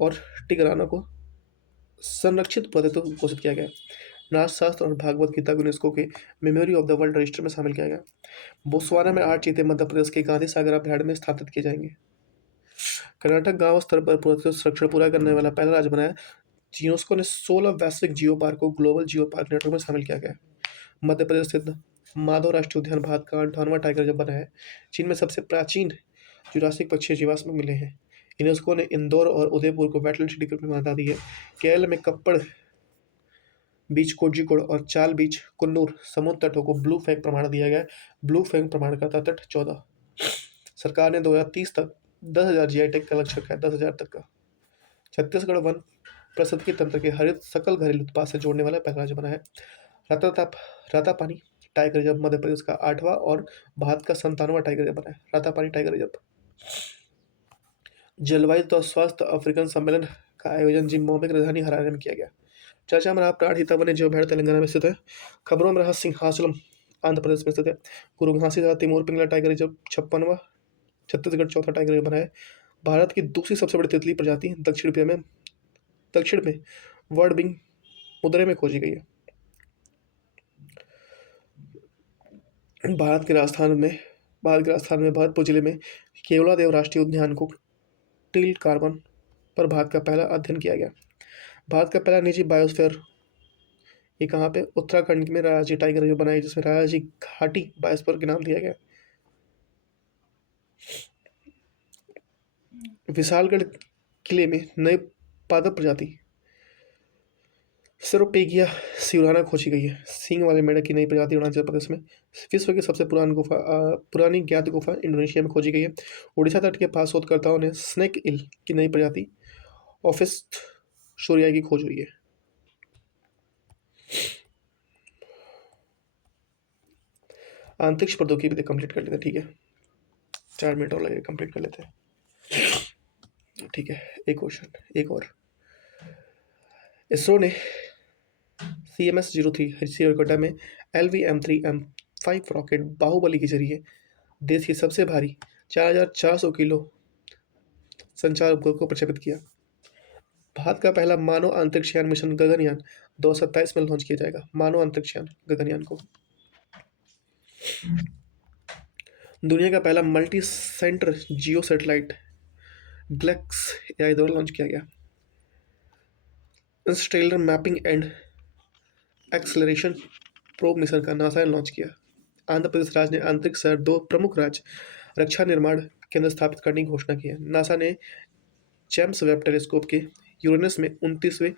और टिगराना को संरक्षित पुरातत्व घोषित किया गया। नाथशास्त्र और भागवत गीता को यूनेस्को के memory of the world register में शामिल किया गया। बोत्सवाना में 8 चीते मध्य प्रदेश के गांधी सागर अभयारण्य में स्थापित किए जाएंगे। कर्नाटक गांव स्तर पर पुरातत्व संरक्षण पूरा करने वाला पहला राज्य बना है। यूनेस्को ने 16 वैश्विक जियो पार्क को ग्लोबल जियो पार्क नेटवर्क में शामिल किया गया। मध्य प्रदेश स्थित माधव राष्ट्रीय उद्यान भारत का 58वां टाइगर रिजर्व बना है। चीन में सबसे प्राचीन जुरासिक पक्षी जीवाश्म मिले हैं। यूनेस्को ने इंदौर और उदयपुर को वेटलैंड सिटी के रूप में मान्यता दी है। केरल में कप्पड़ बीच कोझिकोड और चाल बीच कुन्नूर समुद्र तटों को ब्लू फ्लैग प्रमाण दिया गया। ब्लू फ्लैग प्रमाणकर्ता तट 14। सरकार ने 2030 तक 10,000 जीआई टैग का लक्ष्य रखा है, 10,000 तक का। छत्तीसगढ़ वन पारिस्थितिकी तंत्र के हरित सकल घरेलू उत्पाद से जोड़ने वाला पहला राज्य बना है। रातापानी टाइगर रिजर्व मध्य प्रदेश का 8वां और भारत का 97वां टाइगर रिजर्व बना है। Ratapani tiger reserve. जलवायु तो स्वास्थ्य अफ्रीकन सम्मेलन का आयोजन जिम्बाब्वे की राजधानी हरारे में किया गया। चर्चा में रहा प्राणहिता वन्य जीव अभयारण्य तेलंगाना में स्थित है। खबरों में रहा सिंहासलम आंध्र प्रदेश में स्थित है। गुरु घासी तथा तिमोर पिंगला टाइगर रिजर्व 56वां, छत्तीसगढ़ चौथा टाइगर रिजर्व बना है। भारत की दूसरी सबसे बड़ी तितली प्रजाति दक्षिण में वर्ड बिंग मुद्रे में खोजी गई है। भारत के राजस्थान में भरतपुर जिले में केवलादेव राष्ट्रीय उद्यान को टील कार्बन पर भारत का पहला अध्ययन किया गया। भारत का पहला निजी बायोस्फीयर ये कहाँ पे? उत्तराखंड में राजाजी टाइगर रिजर्व बनाई, जिसमें राजाजी घाटी बायोस्फीयर के नाम दिया गया। विशालगढ़ किले में नए पादप प्रजाति सेरोपेगिया सिउराना खोजी गई है। सींग वाले मेढक की नई प्रजाति अरुणाचल प्रदेश में। विश्व की सबसे पुरानी ज्ञात गुफा इंडोनेशिया में खोजी गई है। उड़ीसा तट के पास शोधकर्ताओं ने स्नेक इल की नई प्रजाति ऑफिस्ट शोरियाई की खोज हुई है। अंतरिक्ष प्रौद्योगिकी भी कंप्लीट कर लेते हैं, ठीक है। 4 मिनट और लगेगा, कंप्लीट कर लेते हैं, ठीक है। एक क्वेश्चन एक और। इसरो ने CMS-03 श्रीहरिकोटा में LV-M3M5 रॉकेट बाहुबली के जरिए देश की सबसे भारी 4,400 किलो संचार उपग्रह को प्रक्षेपित किया। भारत का पहला मानव अंतरिक्ष यान मिशन गगनयान 2027 में लॉन्च किया जाएगा। मानव अंतरिक्ष यान गगनयान को दुनिया का पहला multi centre geo satellite Galax AI द्वारा लॉन्च किया गया। Interstellar mapping and acceleration probe mission का नासा ने लॉन्च किया। आंध्र प्रदेश राज्य ने अंतरिक्ष शहर 2 प्रमुख राज्य रक्षा निर्माण केंद्र स्थापित करने की घोषणा की है। नासा ने जेम्स वेब टेलीस्कोप के यूरेनस में 29वें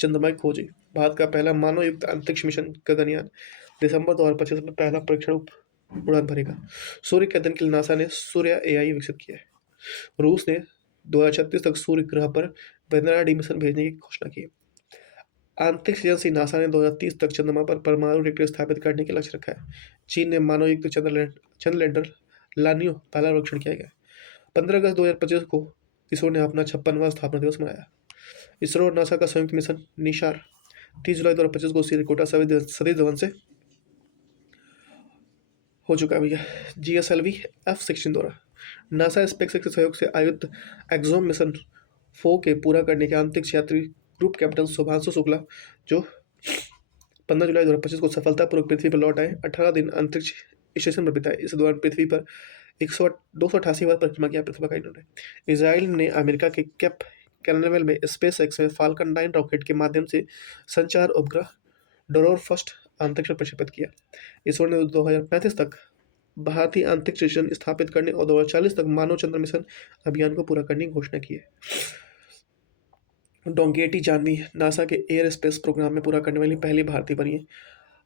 चंद्रमा की खोजी। भारत का पहला मानव युक्त अंतरिक्ष मिशन गगनयान दिसंबर 2025 में पहला परीक्षण उड़ान भरेगा। सूर्य के अध्ययन के लिए नासा ने सूर्य एआई विकसित किया है। रूस ने 2036 तक सूर्य ग्रह पर वेदना मिशन भेजने की घोषणा की है। अंतरिक्ष एजेंसी नासा ने 2030 तक चंद्रमा पर परमाणु रिएक्टर स्थापित करने के लक्ष्य रखा है। चीन ने मानव युक्त चंद्र लैंडर लानियो पहला परीक्षण किया गया। 15 अगस्त 2025 को इसरो ने अपना 56वां स्थापना दिवस मनाया। इसरो और नासा का संयुक्त मिशन निशार 30 जुलाई 2025 को श्रीहरिकोटा सतीश धवन से हो चुका है भैया। GSLV F-16 द्वारा नासा स्पेसएक्स के सहयोग से आयुक्त एक्सोम मिशन 4 के पूरा करने के अंतरिक्ष यात्री ग्रुप कैप्टन शुभांशु शुक्ला जो 15 जुलाई 2025 को सफलतापूर्वक पृथ्वी पर लौट आए 18 दिन अंतरिक्ष स्टेशन पर बिताए। इस दौरान पृथ्वी पर 288 बार परिक्रमा किया पृथ्वी का इन्होंने। इसराइल ने अमेरिका के कैप कैनावेल में स्पेसएक्स में फाल्कन 9 रॉकेट के माध्यम से संचार उपग्रह डोरोर फर्स्ट अंतरिक्ष में प्रक्षेपित किया। इसरो ने 2035 तक भारतीय अंतरिक्ष स्टेशन स्थापित करने और 2040 तक मानव चंद्र मिशन अभियान को पूरा करने की घोषणा की है। डोंगेटी जानवी नासा के एयर स्पेस प्रोग्राम में पूरा करने वाली पहली भारतीय बनी है।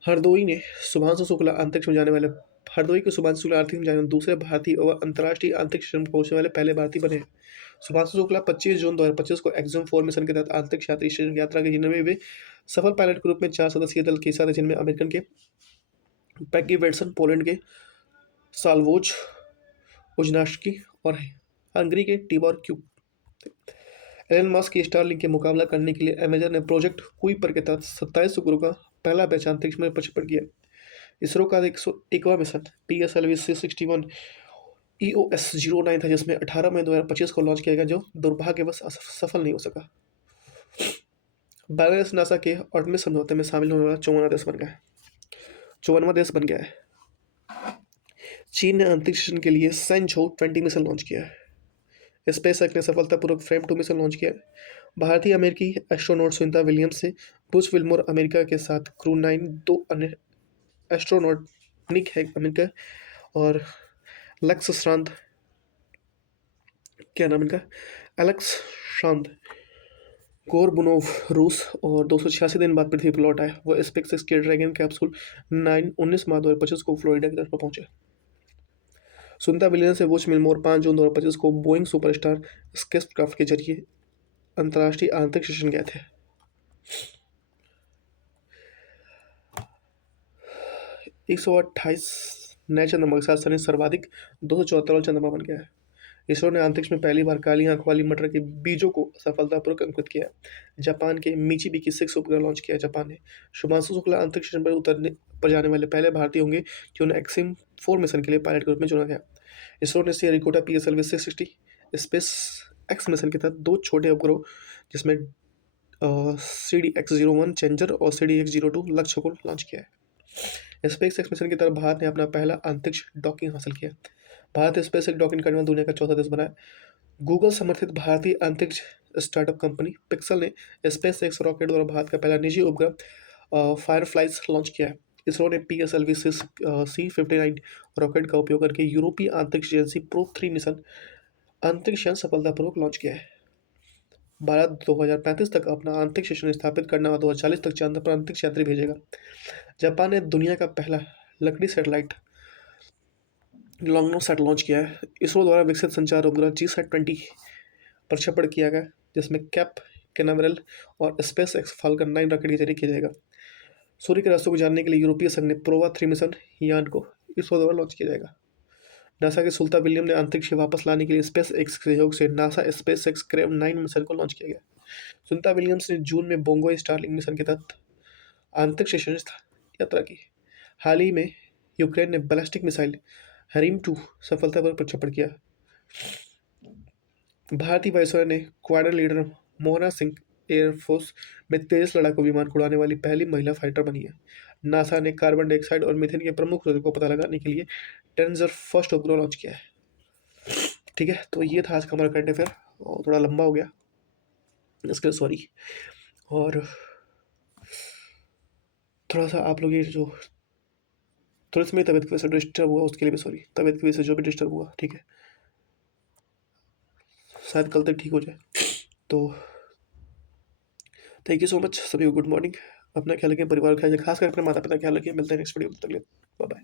हरदोई के शुभांशु शुक्ला अंतरिक्ष में जाने वाले दूसरे भारतीय और अंतर्राष्ट्रीय अंतरिक्ष स्टेशन पहुंचने वाले पहले भारतीय बने हैं। शुभांशु शुक्ला 25 जून 2025 को एक्सोम 4 मिशन के तहत अंतरिक्ष यात्री स्टेशन यात्रा के 99वें सफल पायलट के रूप में 4 सदस्यीय दल के साथ, जिनमें अमेरिकन के पैगी वेडसन, पोलैंड के साल्वोज उजनास्की और हंगरी के टिबोर क्यूब। एलन मस्क की स्टारलिंक के मुकाबला करने के लिए अमेजन ने प्रोजेक्ट कुइपर के तहत 27 उपग्रहों का पहला बैच अंतरिक्ष में प्रक्षेपण किया। इसरो का 101वां मिशन PSLV C61 EOS-09 था, जिसमें 18 मई 2025 को लॉन्च किया गया, जो दुर्भाग्यवश सफल नहीं हो सका। बांग्लादेश नासा के आर्टेमिस समझौते में शामिल होने वाला 54वां देश बन गया है। चीन ने अंतरिक्ष स्टेशन के लिए सेंझोउ 20 मिशन लॉन्च किया है। स्पेसएक्स ने सफलतापूर्वक फ्रेम 2 मिशन लॉन्च किया है। भारतीय अमेरिकी एस्ट्रोनॉट सुनीता विलियम्स से बुश विल्मोर अमेरिका के साथ क्रू 9, 2 अन्य एस्ट्रोनॉट निक हैग अमेरिका और लक्स श्रांत क्या नाम इनका एलेक्स श्रांत गोरबुनोव रूस और 286 दिन बाद पृथ्वी पर लौट आए। वो स्पेसएक्स के ड्रैगन कैप्सूल 19 मार्च 2025 को फ्लोरिडा की तरफ पहुंचे। सुनीता विलियम्स से बुश विल्मोर 5 जून 2025 को बोइंग सुपरस्टार स्पेसक्राफ्ट के जरिए अंतर्राष्ट्रीय अंतरिक्ष स्टेशन गए थे। 128 नए चंद्रमा के साथ शनि सर्वाधिक 274 चंद्रमा बन गया है। इसरो ने अंतरिक्ष में पहली बार काली आंख वाली मटर के बीजों को सफलतापूर्वक अंकुरित किया। जापान के मिचिबिकी 6 उपग्रह लॉन्च किया जापान ने। शुभांशु शुक्ला अंतरिक्ष स्टेशन पर जाने वाले पहले भारतीय होंगे जिन्हें एक्सिम 4 मिशन के लिए पायलट के रूप में चुना गया। इसरो ने Sriharikota PSLV 660 space x mission के तहत 2 छोटे उपग्रह जिसमें CDX-01 चेंजर और CDX-02 लक्ष्य को लॉन्च किया है। स्पेस एक्स मिशन की तरफ भारत ने अपना पहला अंतरिक्ष डॉकिंग हासिल किया। भारत स्पेस एक्स डॉकिंग करने वाला दुनिया का चौथा देश बना है। गूगल समर्थित भारतीय अंतरिक्ष स्टार्टअप कंपनी पिक्सल ने स्पेस एक्स रॉकेट द्वारा भारत का पहला निजी उपग्रह फायरफ्लाइज लॉन्च किया है। इसरो ने PSLV C59 रॉकेट का उपयोग करके यूरोपीय अंतरिक्ष एजेंसी प्रोब 3 मिशन अंतरिक्ष यान सफलतापूर्वक लॉन्च किया है। भारत 2035 तक अपना अंतरिक्ष स्टेशन स्थापित करना और 2040 तक चंद्र पर अंतरिक्ष यात्री भेजेगा। जापान ने दुनिया का पहला लकड़ी सैटेलाइट लॉन्गनोसैट लॉन्च किया है। इसरो द्वारा विकसित संचार उपग्रह GSAT-20 प्रक्षेपण किया गया, जिसमें कैप कैनावेरल और स्पेसएक्स फाल्कन 9 रॉकेट के जरिए किया जाएगा। सूर्य के रास्तों को जानने के लिए यूरोपीय संघ ने प्रोवा 3 मिशन यान को इसरो द्वारा लॉन्च किया जाएगा। नासा के सुनीता विलियम ने अंतरिक्ष से वापस लाने के लिए स्पेसएक्स के सहयोग से नासा स्पेसएक्स क्रेव 9 मिशन को लॉन्च किया गया। सुनीता विलियम्स ने जून में बोंगो स्टारलिंक मिशन के तहत अंतरिक्ष स्टेशन यात्रा की। हाल ही में यूक्रेन ने बैलिस्टिक मिसाइल हरीम 2 सफलतापूर्वक प्रक्षेपण किया। भारतीय वायुसेना ने squadron leader Mohana Singh air force में तेजस लड़ाकू विमान को उड़ाने वाली पहली महिला फाइटर बनी है। नासा ने कार्बन डाइऑक्साइड और मीथेन के प्रमुख स्रोतों को पता लगाने के लिए टेंसर फर्स्ट उपग्रह लॉन्च किया है। ठीक है, तो ये था आज का हमारा करंट अफेयर और थोड़ा लंबा हो गया, इसके लिए सॉरी। और थोड़ा सा आप लोग ये जो थोड़ी सी मेरी तबीयत की वजह से डिस्टर्ब हुआ उसके लिए भी सॉरी। तबीयत की वजह से जो भी डिस्टर्ब हुआ, ठीक है, शायद कल तक ठीक हो जाए। तो थैंक यू सो मच सभी को, गुड मॉर्निंग। अपना ख्याल रखें, परिवार का ख्याल रखें, खासकर अपने माता पिता का ख्याल रखें। मिलते हैं नेक्स्ट वीडियो में, तक के लिए बाय बाय।